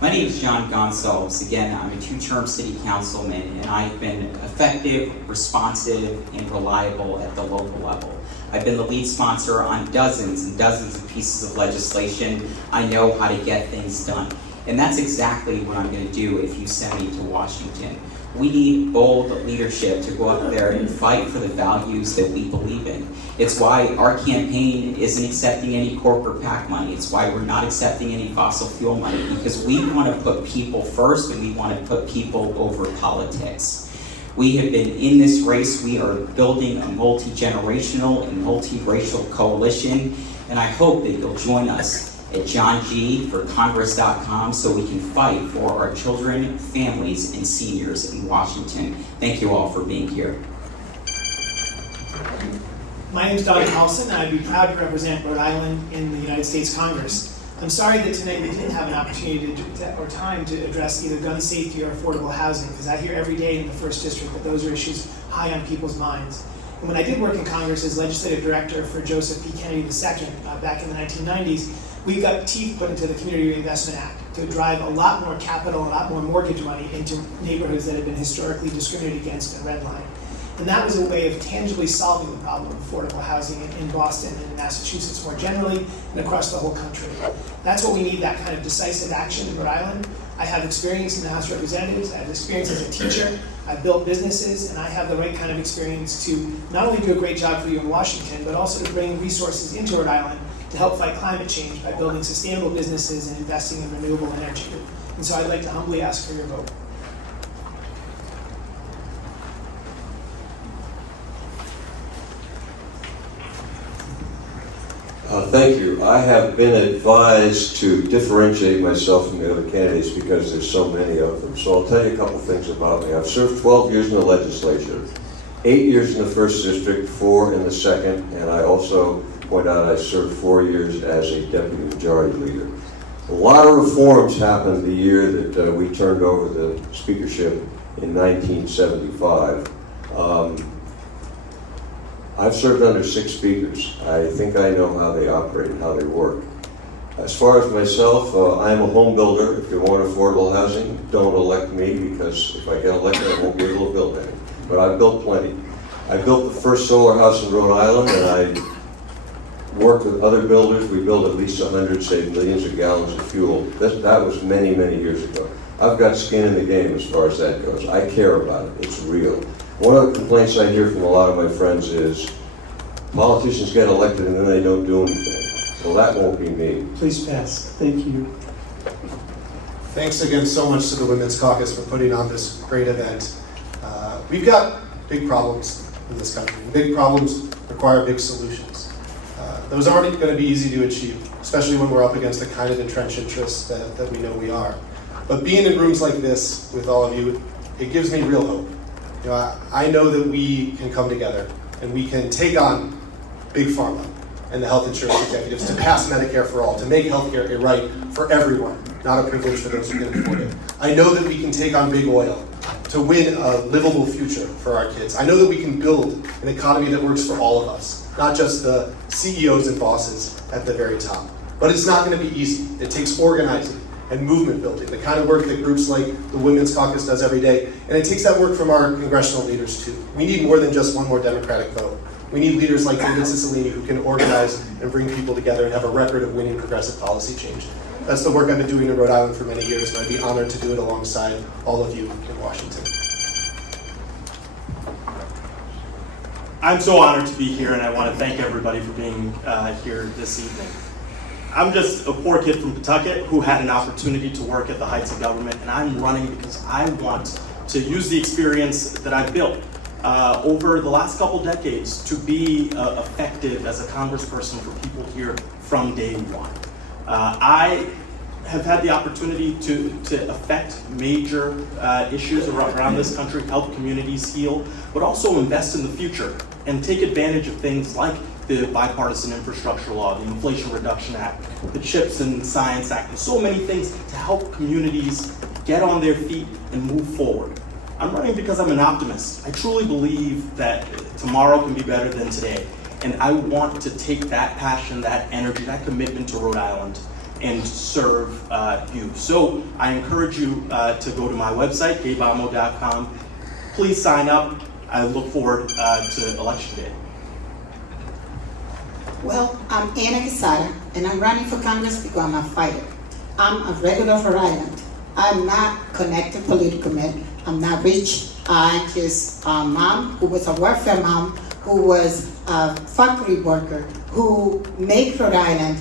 My name is John Gonsalves. Again, I'm a two-term city councilman, and I've been effective, responsive, and reliable at the local level. I've been the lead sponsor on dozens and dozens of pieces of legislation. I know how to get things done. And that's exactly what I'm going to do if you send me to Washington. We need bold leadership to go up there and fight for the values that we believe in. It's why our campaign isn't accepting any corporate PAC money. It's why we're not accepting any fossil fuel money, because we want to put people first and we want to put people over politics. We have been in this race. We are building a multi-generational and multi-racial coalition, and I hope that you'll join us at johngforcongress.com so we can fight for our children, families, and seniors in Washington. Thank you all for being here. My name is Doug Carlson, and I'd be proud to represent Rhode Island in the United States Congress. I'm sorry that tonight we didn't have an opportunity or time to address either gun safety or affordable housing, because I hear every day in the 1st District that those are issues high on people's minds. And when I did work in Congress as legislative director for Joseph P. Kennedy II back in the 1990s, we got teeth put into the Community Reinvestment Act to drive a lot more capital, a lot more mortgage money into neighborhoods that have been historically discriminated against and redlined. And that was a way of tangibly solving the problem of affordable housing in Boston and in Massachusetts more generally and across the whole country. That's what we need, that kind of decisive action in Rhode Island. I have experience in the House of Representatives, I have experience as a teacher, I've built businesses, and I have the right kind of experience to not only do a great job for you in Washington, but also to bring resources into Rhode Island to help fight climate change by building sustainable businesses and investing in renewable energy. And so I'd like to humbly ask for your vote. Thank you. I have been advised to differentiate myself from the other candidates because there's so many of them. So I'll tell you a couple things about me. I've served 12 years in the legislature, 8 years in the 1st District, 4 in the 2nd, and I also point out I served 4 years as a deputy majority leader. A lot of reforms happened the year that we turned over the speakership in 1975. I've served under 6 speakers. I think I know how they operate and how they work. As far as myself, I am a home builder. If you want affordable housing, don't elect me, because if I get elected, I won't be able to build any. But I've built plenty. I built the first solar house in Rhode Island, and I worked with other builders. We built at least 100, saved millions of gallons of fuel. That was many, many years ago. I've got skin in the game as far as that goes. I care about it. It's real. One of the complaints I hear from a lot of my friends is politicians get elected and then they don't do anything. Well, that won't be me. Please pass. Thank you. Thanks again so much to the Women's Caucus for putting on this great event. We've got big problems in this country. Big problems require big solutions. Those aren't going to be easy to achieve, especially when we're up against the kind of entrenched interests that we know we are. But being in rooms like this with all of you, it gives me real hope. You know, I know that we can come together and we can take on Big Pharma and the health insurance executives to pass Medicare for all, to make healthcare a right for everyone, not a privilege for those who can afford it. I know that we can take on big oil to win a livable future for our kids. I know that we can build an economy that works for all of us, not just the CEOs and bosses at the very top. But it's not going to be easy. It takes organizing and movement building, the kind of work that groups like the Women's Caucus does every day. And it takes that work from our congressional leaders too. We need more than just one more Democratic vote. We need leaders like David Cicilline who can organize and bring people together and have a record of winning progressive policy change. That's the work I've been doing in Rhode Island for many years, and I'd be honored to do it alongside all of you in Washington. I'm so honored to be here, and I want to thank everybody for being here this evening. I'm just a poor kid from Pawtucket who had an opportunity to work at the heights of government, and I'm running because I want to use the experience that I've built over the last couple decades to be effective as a congressperson for people here from day one. I have had the opportunity to affect major issues around this country, help communities heal, but also invest in the future and take advantage of things like the Bipartisan Infrastructure Law, the Inflation Reduction Act, the CHIPS and Science Act, and so many things to help communities get on their feet and move forward. I'm running because I'm an optimist. I truly believe that tomorrow can be better than today. And I want to take that passion, that energy, that commitment to Rhode Island and serve you. So I encourage you to go to my website, gabeamo.com. Please sign up. I look forward to Election Day. Well, I'm Anna Quesada, and I'm running for Congress because I'm a fighter. I'm a regular Rhode Island. I'm not connected politically. I'm not rich. I'm just a mom who was a welfare mom, who was a factory worker, who made Rhode Island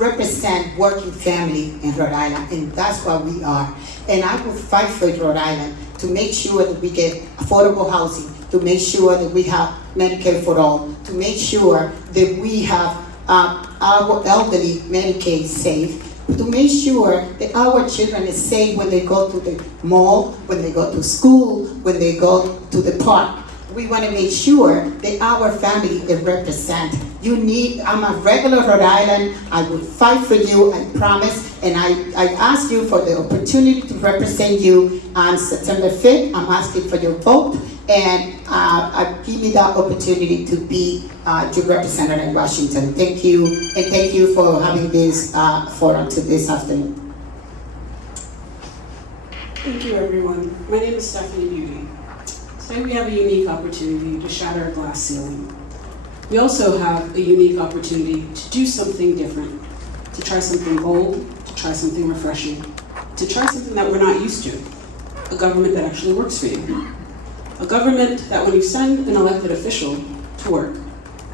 represent working family in Rhode Island, and that's what we are. And I will fight for Rhode Island to make sure that we get affordable housing, to make sure that we have Medicare for all, to make sure that we have our elderly Medicaid safe, to make sure that our children are safe when they go to the mall, when they go to school, when they go to the park. We want to make sure that our family is represented. I'm a regular Rhode Island. I will fight for you, I promise. And I ask you for the opportunity to represent you on September 5th. I'm asking for your vote. And give me that opportunity to be your representative in Washington. Thank you, and thank you for having this forum this afternoon. Thank you, everyone. My name is Stephanie Beauty. Today we have a unique opportunity to shatter a glass ceiling. We also have a unique opportunity to do something different, to try something bold, to try something refreshing, to try something that we're not used to, a government that actually works for you. A government that when you send an elected official to work,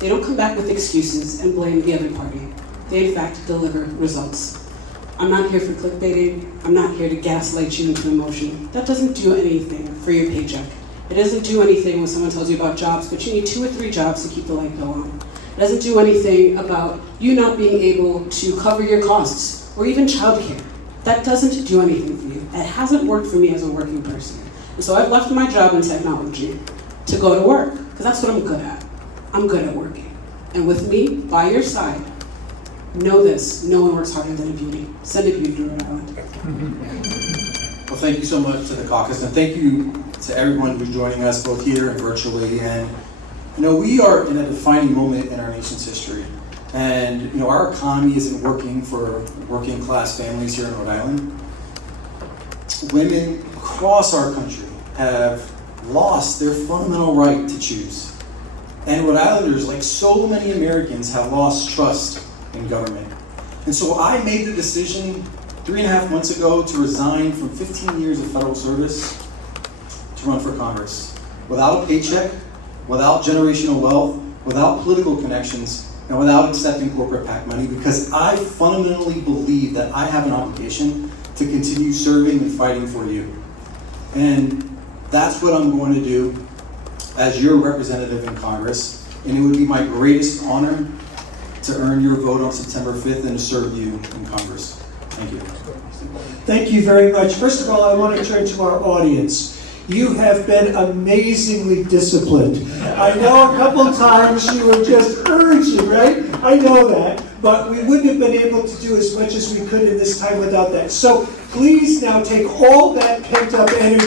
they don't come back with excuses and blame the other party. They in fact deliver results. I'm not here for clickbaiting. I'm not here to gaslight you into emotion. That doesn't do anything for your paycheck. It doesn't do anything when someone tells you about jobs, but you need 2 or 3 jobs to keep the light bill on. It doesn't do anything about you not being able to cover your costs or even childcare. That doesn't do anything for you. It hasn't worked for me as a working person. And so I've left my job in technology to go to work, because that's what I'm good at. I'm good at working. And with me, by your side, know this, no one works harder than a beauty. Send a beauty to Rhode Island. Well, thank you so much to the caucus, and thank you to everyone who's joining us both here and virtually. And we are in a defining moment in our nation's history. And our economy isn't working for working class families here in Rhode Island. Women across our country have lost their fundamental right to choose. And Rhode Islanders, like so many Americans, have lost trust in government. And so I made the decision 3.5 months ago to resign from 15 years of federal service to run for Congress. Without a paycheck, without generational wealth, without political connections, and without accepting corporate PAC money, because I fundamentally believe that I have an obligation to continue serving and fighting for you. And that's what I'm going to do as your representative in Congress. And it would be my greatest honor to earn your vote on September 5th and to serve you in Congress. Thank you. Thank you very much. First of all, I want to turn to our audience. You have been amazingly disciplined. I know a couple times you were just urging, right? I know that. But we wouldn't have been able to do as much as we could in this time without that. So please now take all that pent-up energy